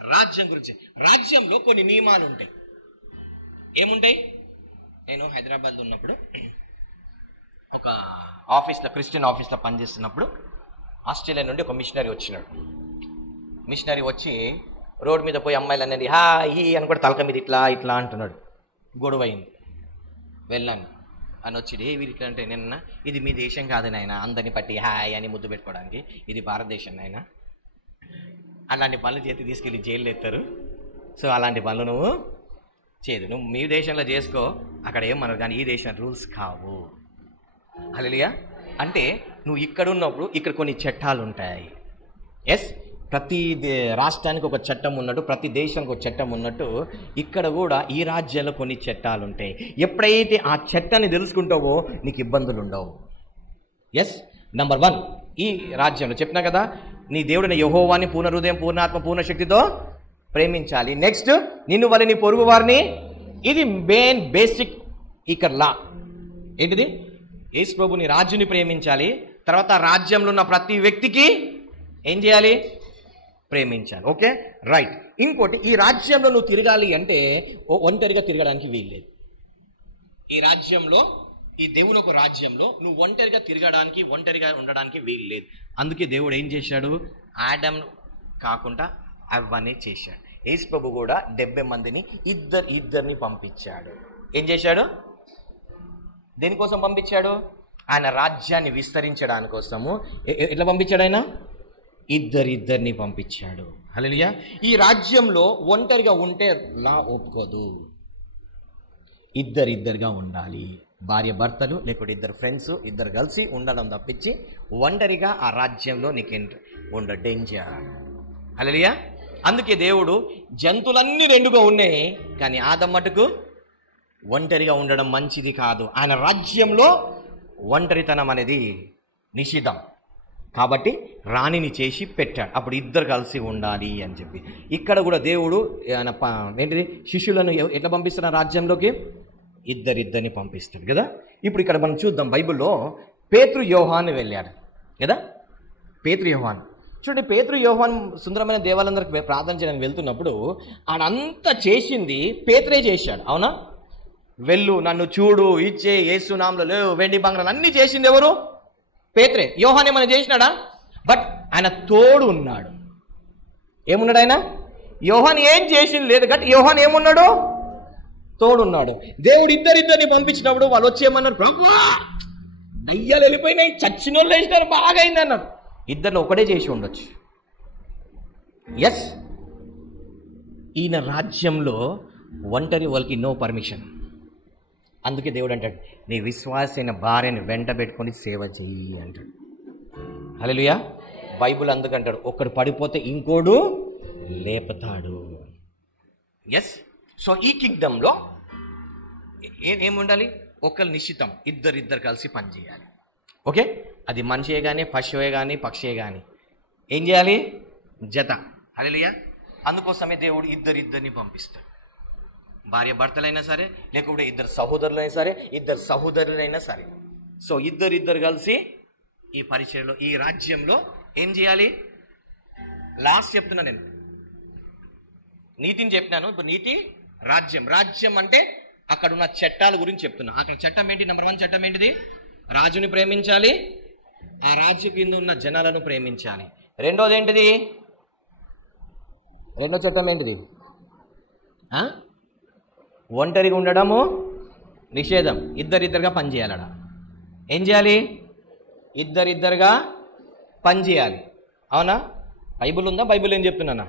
రాజ్యం గురించి. రాజ్యంలో కొన్ని నియమాలు ఉంటాయి. ఏముంటాయి? నేను హైదరాబాద్లో ఉన్నప్పుడు ఒక ఆఫీస్లో, క్రిస్టియన్ ఆఫీస్లో పనిచేస్తున్నప్పుడు ఆస్ట్రేలియా నుండి ఒక మిషనరీ వచ్చినాడు. మిషనరీ వచ్చి రోడ్డు మీద పోయి అమ్మాయిలు అనేది హీ అని కూడా తలక మీద ఇట్లా ఇట్లా అంటున్నాడు. గొడవ అయింది. వెళ్ళాను అని వచ్చి వీరు ఇట్లా అంటే, నిన్న ఇది మీ దేశం కాదు నాయన, అందరిని పట్టి హాయ్ అని ముద్దు పెట్టుకోవడానికి, ఇది భారతదేశం నాయన, అలాంటి పనులు చేతి తీసుకెళ్ళి జైలు ఎత్తారు. సో అలాంటి పనులు నువ్వు చేయదు, నువ్వు మీ దేశంలో చేసుకో, అక్కడ ఏమన్నారు, కానీ ఈ దేశం రూల్స్ కావు. హల్లెలూయా. అంటే నువ్వు ఇక్కడ ఉన్నప్పుడు ఇక్కడ కొన్ని చట్టాలు ఉంటాయి. ఎస్, ప్రతి రాష్ట్రానికి ఒక చట్టం ఉన్నట్టు, ప్రతి దేశానికి ఒక చట్టం ఉన్నట్టు ఇక్కడ కూడా ఈ రాజ్యాల్లో కొన్ని చట్టాలు ఉంటాయి. ఎప్పుడైతే ఆ చట్టాన్ని తెలుసుకుంటావో నీకు ఇబ్బందులు ఉండవు. ఎస్, నంబర్ 1 ఈ రాజ్యంలో చెప్పినా కదా, నీ దేవుడిని యెహోవాని పూర్ణ హృదయం, పూర్ణాత్మ, పూర్ణ శక్తితో ప్రేమించాలి. నెక్స్ట్ నిన్ను వలె నీ పొరుగు వారిని. ఇది మెయిన్ బేసిక్ ఇక్కడ లా. ఏంటిది? యేసు ప్రభుని రాజుని ప్రేమించాలి. తర్వాత రాజ్యంలో ఉన్న ప్రతి వ్యక్తికి ఏం చేయాలి? ప్రేమించాలి. Okay, right. ఇంకోటి, ఈ రాజ్యంలో నువ్వు తిరగాలి అంటే ఒంటరిగా తిరగడానికి వీల్లేదు. ఈ రాజ్యంలో, ఈ దేవుని ఒక రాజ్యంలో నువ్వు ఒంటరిగా తిరగడానికి, ఒంటరిగా ఉండడానికి వీల్లేదు. అందుకే దేవుడు ఏం చేశాడు? ఆడమ్ కాకుండా అవ్వనే చేశాడు. యేసు ప్రభు కూడా 70 మందిని ఇద్దరిని పంపించాడు. ఏం చేశాడు? దేనికోసం పంపించాడు? ఆయన రాజ్యాన్ని విస్తరించడానికి కోసము. ఎట్లా పంపించాడు ఆయన? ఇద్దరిని పంపించాడు. హల్లెలూయా. ఈ రాజ్యంలో ఒంటరిగా ఉంటే లా ఒప్పుకోదు. ఇద్దరిగా ఉండాలి. భార్య భర్తలు, లేకపోతే ఇద్దరు ఫ్రెండ్స్, ఇద్దరు కలిసి ఉండడం తప్పించి ఒంటరిగా ఆ రాజ్యంలో నీకు ఉండ డేంజర్. హల్లెలూయా. అందుకే దేవుడు జంతువులన్నీ 2గా ఉన్నాయి, కానీ ఆదం మటుకు ఒంటరిగా ఉండడం మంచిది కాదు. ఆయన రాజ్యంలో ఒంటరితనం అనేది నిషిద్ధం. కాబట్టి రాణిని చేసి పెట్టాడు, అప్పుడు ఇద్దరు కలిసి ఉండాలి అని చెప్పి. ఇక్కడ కూడా దేవుడు ఆయన ఏంటిది, శిష్యులను ఎట్లా పంపిస్తున్నారు రాజ్యంలోకి? ఇద్దరిని పంపిస్తాడు కదా. ఇప్పుడు ఇక్కడ మనం చూద్దాం, బైబిల్లో పేతురు యోహాను వెళ్ళాడు కదా. పేతురు యోహాను చూడండి, పేతురు యోహాను సుందరమైన దేవాలయందరికి ప్రార్థన చేయడానికి వెళ్తున్నప్పుడు ఆడంతా చేసింది పేతురే చేశాడు. అవునా? వెళ్ళు, నన్ను చూడు, ఇచ్చే, యేసు నామములో లేవు, వెండి బంగారాలు అన్నీ చేసింది ఎవరు? పేతురే. యోహాను ఏమైనా చేసినాడా? బట్ ఆయన తోడు ఉన్నాడు. ఏమున్నాడు ఆయన? యోహాను ఏం చేసింది లేదు, బట్ యోహాను ఏమున్నాడు? తోడున్నాడు. దేవుడు ఇద్దరిని పంపించినప్పుడు వాళ్ళు వచ్చేయమన్నారు, ప్రభువా దయ్యాలు వెళ్ళిపోయినాయి, చచ్చిన వాళ్ళు వేసినారు, బాగా అయింది అన్నారు. ఇద్దరిలో ఒకటే చేసి ఉండొచ్చు. ఎస్, ఈయన రాజ్యంలో ఒంటరి వాళ్ళకి నో పర్మిషన్. అందుకే దేవుడు అంటాడు, నీ విశ్వాసైన భార్యని వెంట పెట్టుకొని సేవ చెయ్యి అంటాడు. హల్లెలూయా. బైబుల్ అందుకంటాడు, ఒకడు పడిపోతే ఇంకోడు లేపుతాడు. ఎస్. సో ఈ కింగ్డంలో ఏముండాలి? ఒకరు నిశ్చితం, ఇద్దరు కలిసి పనిచేయాలి. ఓకే, అది మనిషే కానీ, పశువే కానీ, పక్షే కానీ ఏం చేయాలి? జత. హల్లెలూయా. అందుకోసమే దేవుడు ఇద్దరిని పంపిస్తాడు. భార్య భర్తలైనా సరే, లేకపోతే ఇద్దరు సహోదరులైనా సరే, ఇద్దరు సహోదరులైనా సరే. సో ఇద్దరు కలిసి ఈ పరిచయంలో, ఈ రాజ్యంలో ఏం చేయాలి? లాస్ట్ చెప్తున్నా నేను, నీతిని చెప్పినాను. ఇప్పుడు నీతి, రాజ్యం. రాజ్యం అంటే అక్కడ ఉన్న చట్టాల గురించి చెప్తున్నా. అక్కడ చట్టం ఏంటి? నెంబర్ 1 చట్టం ఏంటిది? రాజుని ప్రేమించాలి, ఆ రాజు కింద ఉన్న జనాలను ప్రేమించాలి. రెండోది ఏంటిది? రెండో చట్టం ఏంటిది? ఒంటరిగా ఉండడము నిషేధం. ఇద్దరిద్దరుగా పనిచేయాలడ. ఏం చేయాలి? ఇద్దరిద్దరుగా పనిచేయాలి. అవునా? బైబుల్ ఉందా? బైబుల్ ఏం చెప్తున్నానా?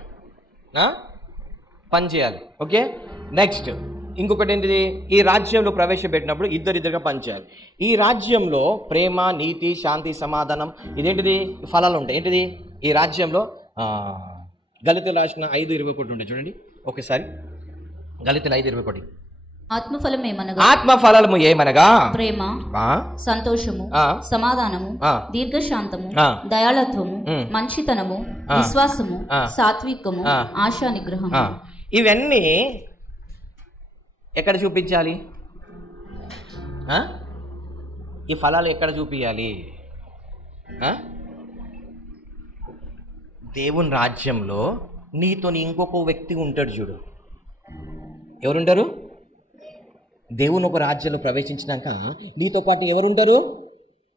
పనిచేయాలి. ఓకే, నెక్స్ట్ ఇంకొకటి ఏంటిది? ఈ రాజ్యంలో ప్రవేశపెట్టినప్పుడు ఇద్దరిద్దరుగా పనిచేయాలి. ఈ రాజ్యంలో ప్రేమ, నీతి, శాంతి, సమాధానం, ఇదేంటిది? ఫలాలు ఉంటాయి. ఏంటిది ఈ రాజ్యంలో? గళితులు రాసిన 5:21 ఉంటాయి చూడండి ఒకసారి. గళితులు 5:21. ఆత్మఫలము ఏమనగా ప్రేమ, సంతోషము, సమాధానము, దీర్ఘశాంతము, దయాళత్వము, మంచితనము, విశ్వాసము, సాత్వికము, ఆశా నిగ్రహం. ఇవన్నీ ఎక్కడ చూపించాలి? ఈ ఫలాలు ఎక్కడ చూపించాలి? దేవుని రాజ్యంలో నీతోని ఇంకొక వ్యక్తి ఉంటాడు చూడు. ఎవరుంటారు? దేవుని ఒక రాజ్యంలో ప్రవేశించినాక నీతో పాటు ఎవరుంటారు?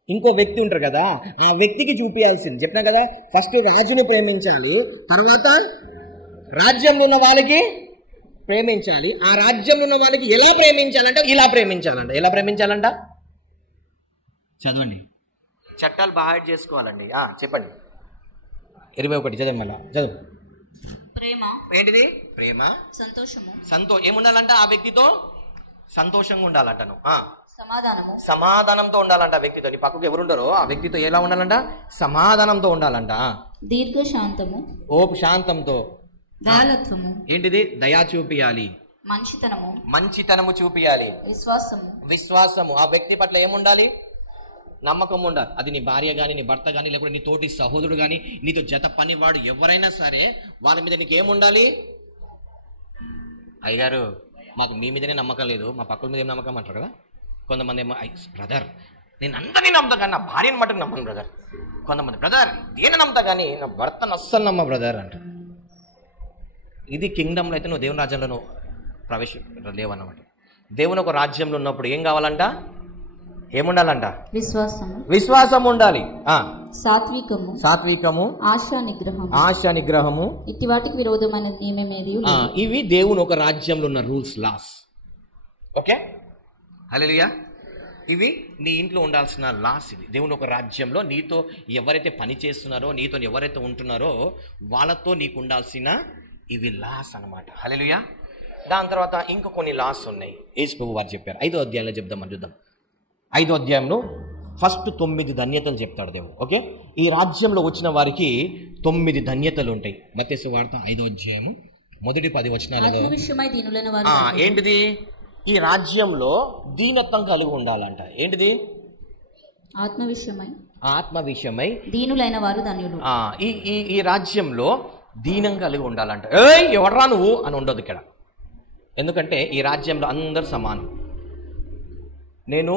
ఇంకో వ్యక్తి ఉంటారు కదా, ఆ వ్యక్తికి చూపించాల్సింది. చెప్పినా కదా, ఫస్ట్ రాజుని ప్రేమించాలి, తర్వాత రాజ్యంలో ఉన్న వాళ్ళకి ప్రేమించాలి. ఆ రాజ్యంలో ఉన్న వాళ్ళకి ఎలా ప్రేమించాలంటే ఇలా ప్రేమించాలంట. ఎలా ప్రేమించాలంట? చదవండి. చట్టాలు బాగా చేసుకోవాలండి. చెప్పండి. 21 చదవండి. మళ్ళా చదువు. ప్రేమ ఏంటిది? ప్రేమ, సంతోషము, ఏముండాలంట? ఆ వ్యక్తితో సంతోషంగా ఉండాలంట. నువ్వు సమాధానంతో ఉండాలంట ఆ వ్యక్తితో. నీ పక్కకు ఎవరుంటారో ఆ వ్యక్తితో ఎలా ఉండాలంట? సమాధానంతో ఉండాలంట. దీర్ఘశాంతము, శాంతంతో. దయాళత్వము ఏంటిది? దయా చూపియాలి. మంచితనము చూపియాలి. విశ్వాసము ఆ వ్యక్తి పట్ల ఏముండాలి? నమ్మకం ఉండాలి. అది నీ భార్య కానీ, నీ భర్త కానీ, లేకపోతే నీ తోటి సహోదరుడు కానీ, నీతో జత పనివాడు ఎవరైనా సరే, వాళ్ళ మీద నీకు ఏముండాలి? అయ్యగారు మాకు మీ మీదనే నమ్మకం లేదు, మా పక్కల మీద ఏం నమ్మకం అంటారు కదా కొంతమంది. ఏమో బ్రదర్ నేను అందరినీ నమ్ముతా కానీ నా భార్యను మటుకు నమ్మను బ్రదర్. కొంతమంది బ్రదర్ నేను నమ్ముతా కానీ నా భర్తను అస్సలు నమ్మ బ్రదర్ అంట. ఇది కింగ్డమ్లో అయితే నువ్వు దేవుని రాజ్యంలో నువ్వు లేవన్నమాట. దేవుని ఒక రాజ్యంలో ఉన్నప్పుడు ఏం కావాలంట? ఏముండాలంట? విశ్వాసం ఉండాలి. సాత్వికము, ఆశా నిగ్రహము, ఇట్టి వాటికి విరోధమైన నియమమేది. ఇవి దేవుని ఒక రాజ్యంలో ఉన్న రూల్స్, లాస్. ఓకే, హల్లెలూయా. ఇవి నీ ఇంట్లో ఉండాల్సిన లాస్. ఇది దేవుని ఒక రాజ్యంలో నీతో ఎవరైతే పని చేస్తున్నారో, నీతో ఎవరైతే ఉంటున్నారో వాళ్ళతో నీకు ఉండాల్సిన ఇవి లాస్ అన్నమాట. హల్లెలూయా. దాని తర్వాత ఇంకా కొన్ని లాస్ ఉన్నాయి. యేసు ప్రభువు వారు చెప్పారు. 5వ అధ్యాయంలో చెప్దామని చూద్దాం. 5వ అధ్యాయంలో ఫస్ట్ 9 ధన్యతలు చెప్తాడు దేవుడు. ఓకే, ఈ రాజ్యంలో వచ్చిన వారికి 9 ధన్యతలు ఉంటాయి. మత్తయి సువార్త 5వ అధ్యాయము మొదటి 10 వచనాలలో ఏంటిది? ఈ రాజ్యంలో దీనత్వం కలిగి ఉండాలంట. ఏంటిది? ఆత్మ విషయమై దీనులైన వారు ధన్యులు. ఈ రాజ్యంలో దీనం కలిగి ఉండాలంట. ఎవడ్రా నువ్వు అని ఉండదు ఇక్కడ. ఎందుకంటే ఈ రాజ్యంలో అందరు సమానం. నేను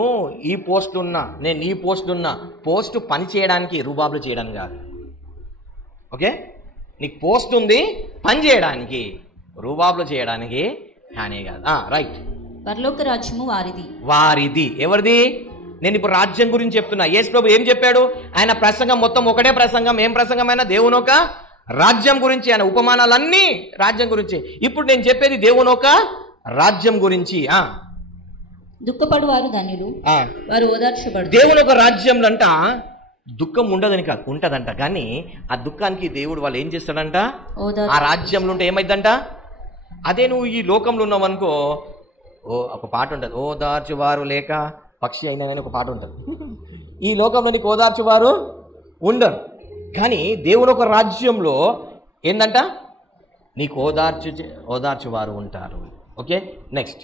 ఈ పోస్టులున్నా, నేను ఈ పోస్టులున్నా, పోస్టు పని చేయడానికి, రుబాబులు చేయడానికి కాదు. ఓకే, నీకు పోస్ట్ ఉంది పని చేయడానికి, రుబాబులు చేయడానికి కానీ కాదు. రైట్. పరలోక రాజ్యము వారిది. ఎవరిది? నేను ఇప్పుడు రాజ్యం గురించి చెప్తున్నా. యేసు ప్రభు ఏం చెప్పాడు? ఆయన ప్రసంగం మొత్తం ఒకటే ప్రసంగం. ఏం ప్రసంగమైనా దేవుని ఒక రాజ్యం గురించి. ఆయన ఉపమానాలన్నీ రాజ్యం గురించి. ఇప్పుడు నేను చెప్పేది దేవుని ఒక రాజ్యం గురించి. దుఃఖపడు వారు ధన్యులు, వారు ఓదార్చబడు. దేవుని ఒక రాజ్యంలో అంట దుఃఖం ఉండదని కాదు, ఉంటదంట. కానీ ఆ దుఃఖానికి దేవుడు వాళ్ళు ఏం చేస్తాడంట? ఆ రాజ్యంలో ఉంటే ఏమైందంట? అదే నువ్వు ఈ లోకంలో ఉన్నావు అనుకో, ఒక పాట ఉంటుంది, ఓదార్చువారు లేక పక్షి అయినా ఒక పాట ఉంటుంది. ఈ లోకంలో నీకు ఓదార్చువారు ఉండరు. కానీ దేవుని ఒక రాజ్యంలో ఏందంట? నీకు ఓదార్చువారు ఉంటారు. ఓకే, నెక్స్ట్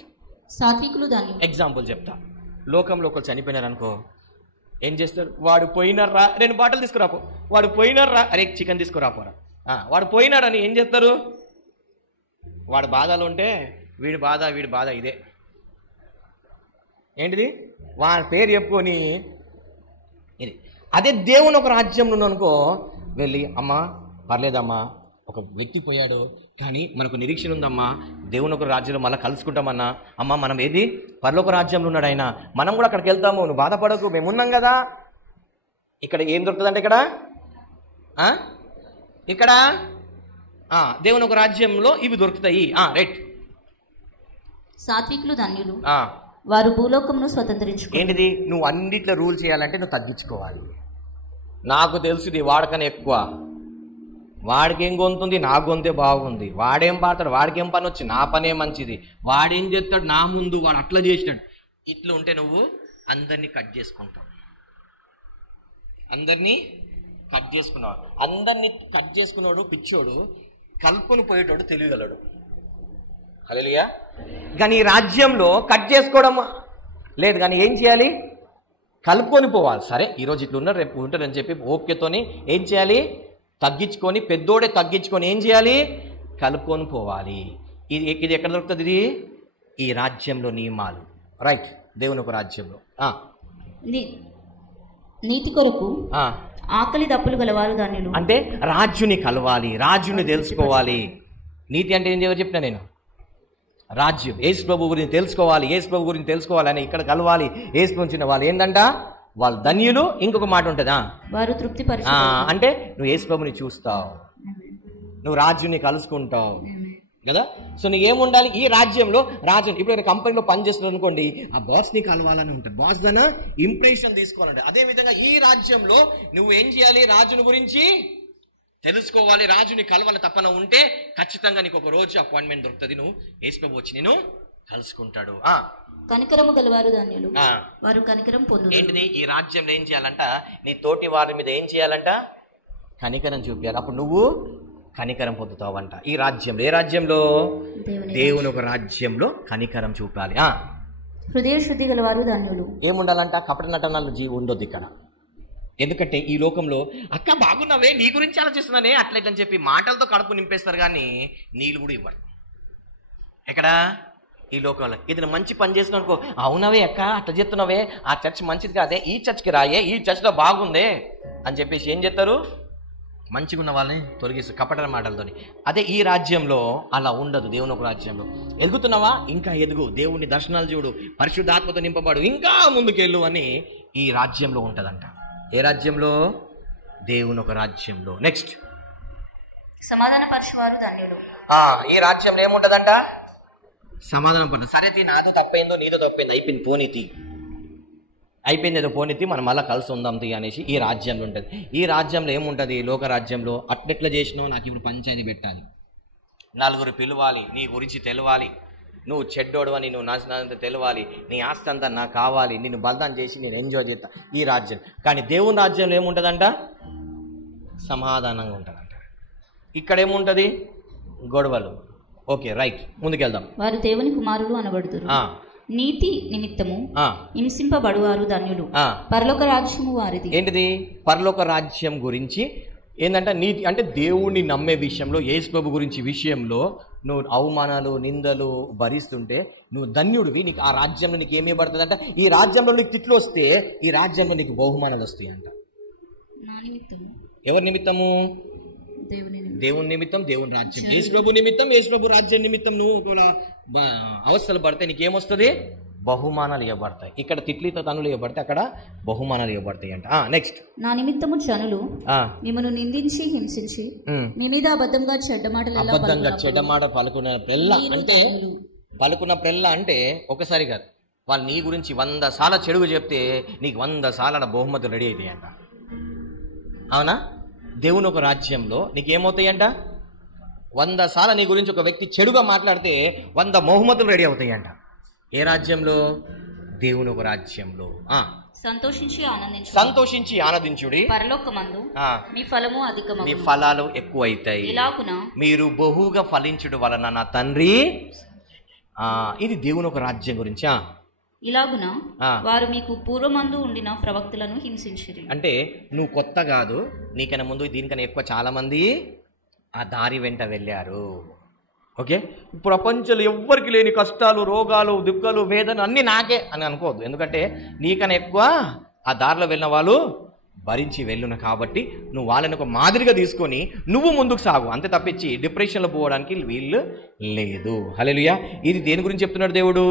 సాత్వికులు. దాన్ని ఎగ్జాంపుల్ చెప్తా. లోకంలో ఒకరు చనిపోయినారు అనుకో, ఏం చేస్తారు? వాడు పోయినారా, 2 బాటలు తీసుకురాపో. వాడు పోయినారా, అరే చికెన్ తీసుకురాపోరా. వాడు పోయినాడని ఏం చేస్తారు? వాడు బాధలు ఉంటే వీడి బాధ ఇదే. ఏంటిది? వాడి పేరు చెప్పుకొని ఇది. అదే దేవుని ఒక రాజ్యంలో అనుకో, వెళ్ళి అమ్మా పర్లేదమ్మా, ఒక వ్యక్తి పోయాడు కానీ మనకు నిరీక్షణ ఉందమ్మా, దేవుని ఒక రాజ్యంలో మళ్ళీ కలుసుకుంటామన్నా. అమ్మ మనం ఏది పరలోక రాజ్యంలో ఉన్నాడు ఆయన, మనం కూడా అక్కడికి వెళ్తాము, నువ్వు బాధపడకు, మేమున్నాం కదా. ఇక్కడ ఏం దొరుకుతుందంటే ఇక్కడ దేవుని ఒక రాజ్యంలో ఇవి దొరుకుతాయి. రైట్. సాత్వికులు ధన్యులు, వారు భూలోకమును స్వతంత్రించుకో. ఏంటిది? నువ్వు అన్నిట్లో రూల్ చేయాలంటే నువ్వు తగ్గించుకోవాలి. నాకు తెలుసుది వాడికన్నా ఎక్కువ, వాడికేం గొంతుంది, నా గొంతే బాగుంది, వాడేం పాడతాడు, వాడికేం పని వచ్చి నా పనే మంచిది, వాడేం చేస్తాడు నా ముందు, వాడు అట్లా చేసినాడు. ఇట్లా ఉంటే నువ్వు అందరినీ కట్ చేసుకుంటావు. అందరినీ కట్ చేసుకున్నావు. అందరినీ కట్ చేసుకున్నాడు పిచ్చోడు, కలుపుకొని పోయేటోడు తెలియగలడు. హల్లెలూయా. కానీ ఈ రాజ్యంలో కట్ చేసుకోవడం లేదు. కానీ ఏం చేయాలి? కలుపుకొని పోవాలి. సరే ఈరోజు ఇట్లా ఉన్నారు, రేపు ఉంటారని చెప్పి ఓపికతోని ఏం చేయాలి? తగ్గించుకొని, పెద్దోడే తగ్గించుకొని ఏం చేయాలి? కలుపుకొని పోవాలి. ఇది ఎక్కడ దొరుకుతుంది? ఇది ఈ రాజ్యంలో నియమాలు. రైట్. దేవుని ఒక రాజ్యంలో నీతి కొరకు ఆకలి దప్పులు గలవారు ధన్యులు. అంటే రాజుని కలవాలి, రాజుని తెలుసుకోవాలి. నీతి అంటే ఏం ఎవరు చెప్పినా నేను? రాజ్యం. యేసు ప్రభు గురించి తెలుసుకోవాలి, యేసు ప్రభు గురించి తెలుసుకోవాలని ఇక్కడ కలవాలి. యేసు గురించిన వాళ్ళు ఏంటంట? వాళ్ళు ధన్యులు. ఇంకొక మాట ఉంటుందా? వారు తృప్తి అంటే నువ్వు యేసు ప్రభుని చూస్తావు, నువ్వు రాజుని కలుసుకుంటావు కదా. సో నువ్వు ఏముండాలి ఈ రాజ్యంలో? రాజు ఇప్పుడు కంపెనీలో పనిచేస్తుంది అనుకోండి, ఆ బాస్ని కలవాలని ఉంటుంది, బాస్ దాని ఇంప్రెషన్ తీసుకోవాలంటే. అదేవిధంగా ఈ రాజ్యంలో నువ్వు ఏం చేయాలి? రాజుని గురించి తెలుసుకోవాలి, రాజుని కలవాలి. తప్పన ఉంటే ఖచ్చితంగా నీకు ఒక రోజు అపాయింట్మెంట్ దొరుకుతుంది, నువ్వు యేసు ప్రభు వచ్చి నేను కలుసుకుంటాడు. కనికరము గలవారు ధన్యులు, వారు కనికరం పొందుతారు. ఏంటిది? ఈ రాజ్యంలో ఏం చేయాలంట? నీ తోటి వారి మీద ఏం చేయాలంట? కనికరం చూపించాలి. అప్పుడు నువ్వు కనికరం పొందుతావంట ఈ రాజ్యంలో. ఏ రాజ్యంలో? దేవుని ఒక రాజ్యంలో కనికరం చూపాలి. హృదయ శుద్ధి గలవారు ధన్యులు. ఏముండాలంట? కపట నటనలు ఉండొద్దు ఇక్కడ. ఎందుకంటే ఈ లోకంలో అక్క బాగున్నావే, నీ గురించి ఆలోచిస్తున్నానే అట్లయితని చెప్పి మాటలతో కడుపు నింపేస్తారు, కానీ నీళ్ళు కూడా ఇవ్వరు. ఎక్కడ? ఈ లోకంలో. ఏదైనా మంచి పని చేస్తున్నావు అనుకో, అవునవే అక్క అట్లా చేస్తున్నావే, ఆ చర్చ్ మంచిది కాదే, ఈ చర్చ్కి రాయే, ఈ చర్చ్లో బాగుందే అని చెప్పేసి ఏం చేస్తారు? మంచిగా ఉన్న వాళ్ళని తొలగిస్తారు కపట మాటలతోని. అదే ఈ రాజ్యంలో అలా ఉండదు. దేవుని ఒక రాజ్యంలో ఎదుగుతున్నావా, ఇంకా ఎదుగు, దేవుని దర్శనాలు చూడు, పరిశుద్ధాత్మతో నింపబడు, ఇంకా ముందుకెళ్ళు అని ఈ రాజ్యంలో ఉంటుందంట. ఏ రాజ్యంలో? దేవుని ఒక రాజ్యంలో. నెక్స్ట్, సమాధాన పరచువారు ధన్యులు. ఈ రాజ్యంలో ఏముంటదంట? సమాధానం పడ. సరే నాదో తప్పైందో నీదో తప్పైందో అయిపోయింది, పోనీతి అయిపోయింది, ఏదో పోనీతి, మనం మళ్ళీ కలిసి ఉందాం తీ అనేసి ఈ రాజ్యంలో ఉంటుంది. ఈ రాజ్యంలో ఏముంటుంది? లోక రాజ్యంలో అట్లెట్లా చేసినావు, నాకు ఇప్పుడు పంచాయతీ పెట్టాలి, నలుగురు పిలవాలి, నీ గురించి తెలవాలి, నువ్వు చెడ్డోడు అని నువ్వు నాశనంత తెలవాలి, నీ ఆస్తి అంతా నాకు కావాలి, నిన్ను బలిదానం చేసి నేను ఎంజాయ్ చేస్తా. ఈ రాజ్యం. కానీ దేవుని రాజ్యంలో ఏముంటుందంట? సమాధానంగా ఉంటుందంట. ఇక్కడ ఏముంటుంది? గొడవలు. ఓకే రైట్, ముందుకెళ్దాం. వారు దేవుని కుమారులు అనబడుతురు. నీతి నిమిత్తము హింసింపబడువారు ధన్యులు, పరలోక రాజ్యము వారిది. ఏంటిది? పరలోక రాజ్యం గురించి ఏంటంటే నీతి అంటే దేవుణ్ణి నమ్మే విషయంలో, యేసు ప్రభు గురించి విషయంలో నువ్వు అవమానాలు నిందలు భరిస్తుంటే నువ్వు ధన్యుడివి. నీకు ఆ రాజ్యంలో నీకు ఏమీ పడుతుంది అంట? ఈ రాజ్యంలో నీకు తిట్లు వస్తే ఈ రాజ్యంలో నీకు బహుమానాలు వస్తాయి అంట. ఎవరి నిమిత్తము? దేవుని నిమిత్తం, దేవుని రాజ్యం. యేసు ప్రభు నిమిత్తం, యేసు ప్రభు రాజ్యం నిమిత్తం నువ్వు ఒకవేళ అవస్థలు పడితే నీకేమొస్తుంది? బహుమానాలు ఇవ్వబడతాయి. ఇక్కడ తిట్లితో తనులు ఇవ్వబడితే అక్కడ బహుమానాలు ఇవ్వబడతాయి అంట. నెక్స్ట్, నా నిమిత్తము జనులు మిమ్మల్ని నిందించి హింసించి మీ మీద అబద్ధంగా చెడ్డ మాట పలుకున్న ప్రెల్ల అంటే పలుకున్న ప్రెల్ల అంటే ఒకసారి కాదు, వాళ్ళు నీ గురించి 100 సార్లు చెడుగు చెప్తే నీకు 100 సార్లు బహుమతులు రెడీ అవుతాయి అంట. అవునా? దేవుని ఒక రాజ్యంలో నీకేమవుతాయంట? 100 సార్లు నీ గురించి ఒక వ్యక్తి చెడుగా మాట్లాడితే 100 బహుమతులు రెడీ అవుతాయంట. ఏ రాజ్యంలో? దేవుని ఒక రాజ్యంలో. సంతోషించి ఆనందించుడి, పరలోకమందు మీ ఫలము అధికమగును, మీ ఫలాలు ఎక్కువ అవుతాయి. మీరు బహుగా ఫలించుడు వలన నా తండ్రి. ఇది దేవుని ఒక రాజ్యం గురించి. ఇలాగున వారు మీకు పూర్వమందు ఉండిన ప్రవక్తలను హింసించిరి. అంటే నువ్వు కొత్త కాదు, నీకన్నా ముందు దీనికన్నా ఎక్కువ చాలా మంది ఆ దారి వెంట వెళ్ళారు. ఓకే, ప్రపంచంలో ఎవ్వరికి లేని కష్టాలు, రోగాలు, దుఃఖాలు, వేదన అన్నీ నాకే అని అనుకోవద్దు. ఎందుకంటే నీకన్నా ఎక్కువ ఆ దారిలో వెళ్ళిన వాళ్ళు భరించి వెళ్ళును. కాబట్టి నువ్వు వాళ్ళని ఒక మాదిరిగా తీసుకొని నువ్వు ముందుకు సాగు, అంతే తప్పించి డిప్రెషన్లో పోవడానికి వీళ్ళు లేదు. హల్లెలూయా. ఇది దేని గురించి చెప్తున్నాడు దేవుడు?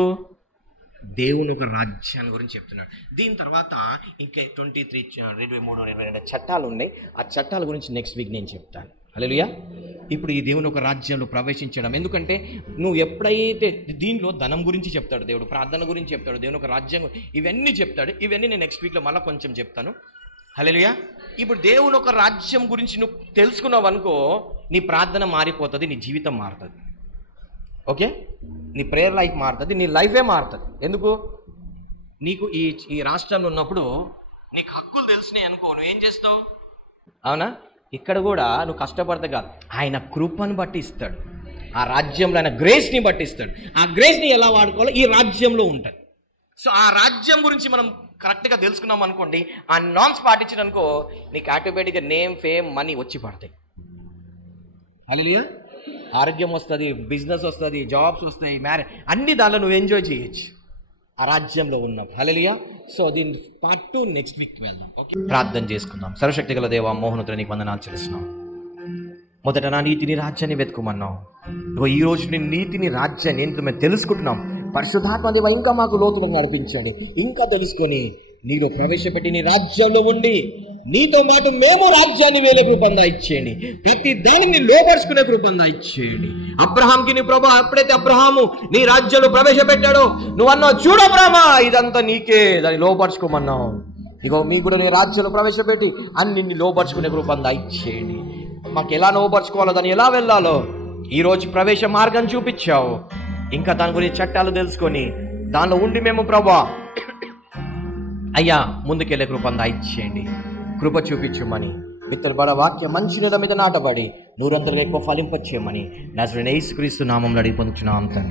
దేవుని ఒక రాజ్యాన్ని గురించి చెప్తున్నాడు. దీని తర్వాత ఇంకా 23, 23, 22 చట్టాలు ఉన్నాయి. ఆ చట్టాల గురించి నెక్స్ట్ వీక్ నేను చెప్తాను. హల్లెలూయా. ఇప్పుడు ఈ దేవుని ఒక రాజ్యంలో ప్రవేశించడం, ఎందుకంటే నువ్వు ఎప్పుడైతే దీనిలో ధనం గురించి చెప్తాడు దేవుడు, ప్రార్థన గురించి చెప్తాడు, దేవుని ఒక రాజ్యం, ఇవన్నీ చెప్తాడు. ఇవన్నీ నేను నెక్స్ట్ వీక్లో మళ్ళీ కొంచెం చెప్తాను. హల్లెలూయా. ఇప్పుడు దేవుని ఒక రాజ్యం గురించి నువ్వు తెలుసుకున్నావు అనుకో, నీ ప్రార్థన మారిపోతుంది, నీ జీవితం మారుతుంది. ఓకే, నీ ప్రేయర్ లైఫ్ మారుతుంది, నీ లైఫే మారుతుంది. ఎందుకు? నీకు ఈ రాష్ట్రంలో ఉన్నప్పుడు నీకు హక్కులు తెలిసినాయి అనుకో, నువ్వేం చేస్తావు? అవునా? ఇక్కడ కూడా నువ్వు కష్టపడతా కాదు, ఆయన కృపను బట్టి ఇస్తాడు. ఆ రాజ్యంలో ఆయన గ్రేస్ని బట్టి ఇస్తాడు. ఆ గ్రేస్ని ఎలా వాడుకోవాలో ఈ రాజ్యంలో ఉంటుంది. సో ఆ రాజ్యం గురించి మనం కరెక్ట్గా తెలుసుకున్నాం అనుకోండి, ఆ నామ్స్ పాటించడానికో నీకు ఆటోమేటిక్గా నేమ్, ఫేమ్, మనీ వచ్చి పడతాయి. హల్లెలూయా. ఆరోగ్యం వస్తుంది, బిజినెస్ వస్తుంది, జాబ్స్ వస్తాయి, మ్యారేజ్, అన్ని దానిలో నువ్వు ఎంజాయ్ చేయొచ్చు ఆ రాజ్యంలో ఉన్నావు. హల్లెలూయా. సో దీని పార్ట్ 2 నెక్స్ట్ వీక్ వెళ్దాం. ఓకే, ప్రార్థన చేసుకుందాం. సర్వశక్తి గల దేవా, మోహనుతుల నీకు వందనాలు చెల్లిస్తున్నాం. మొదట నా నీతిని, రాజ్యాన్ని వెతుకుమన్నావు. ఈ రోజు నేను నీతిని, రాజ్యాన్ని ఏంటో మేము తెలుసుకుంటున్నాం. పరిశుద్ధాత్మ దేవా, ఇంకా మాకు లోతుగా నడిపించండి, ఇంకా తెలుసుకొని నీలో ప్రవేశపెట్టి నీ రాజ్యంలో ఉండి నీతో పాటు మేము రాజ్యాన్ని వేలే కృపంగా ఇచ్చేయండి. ప్రతి దానిని లోపరుచుకునే కృపంగా ఇచ్చేయండి. అబ్రహాంకి నీ ప్రభా, ఎప్పుడైతే అబ్రహాము నీ రాజ్యంలో ప్రవేశపెట్టాడో నువ్వు అన్నావు, చూడు అబ్రహామా, ఇదంతా నీకే, దాన్ని లోపరుచుకోమన్నావు. ఇగో మీకు కూడా నీ రాజ్యంలో ప్రవేశపెట్టి అన్నింటిని లోపరుచుకునే కృపంగా ఇచ్చేయండి. మాకు ఎలా లోపరుచుకోవాలో, దాన్ని ఎలా వెళ్ళాలో ఈరోజు ప్రవేశ మార్గం చూపించావు. ఇంకా దాని గురించి చట్టాలు తెలుసుకొని దానిలో ఉండి మేము ప్రభా అయ్యా ముందుకెళ్ళే కృపంగా ఇచ్చేయండి. కృప చూపించమని విత్తబడ వాక్య మంచి నెల మీద నాటబడి 100 ఎక్కువ ఫలింపచేయమని నజరేయుని యేసుక్రీస్తు నామములో అడిగి పొందుచున్నాం తండ్రి.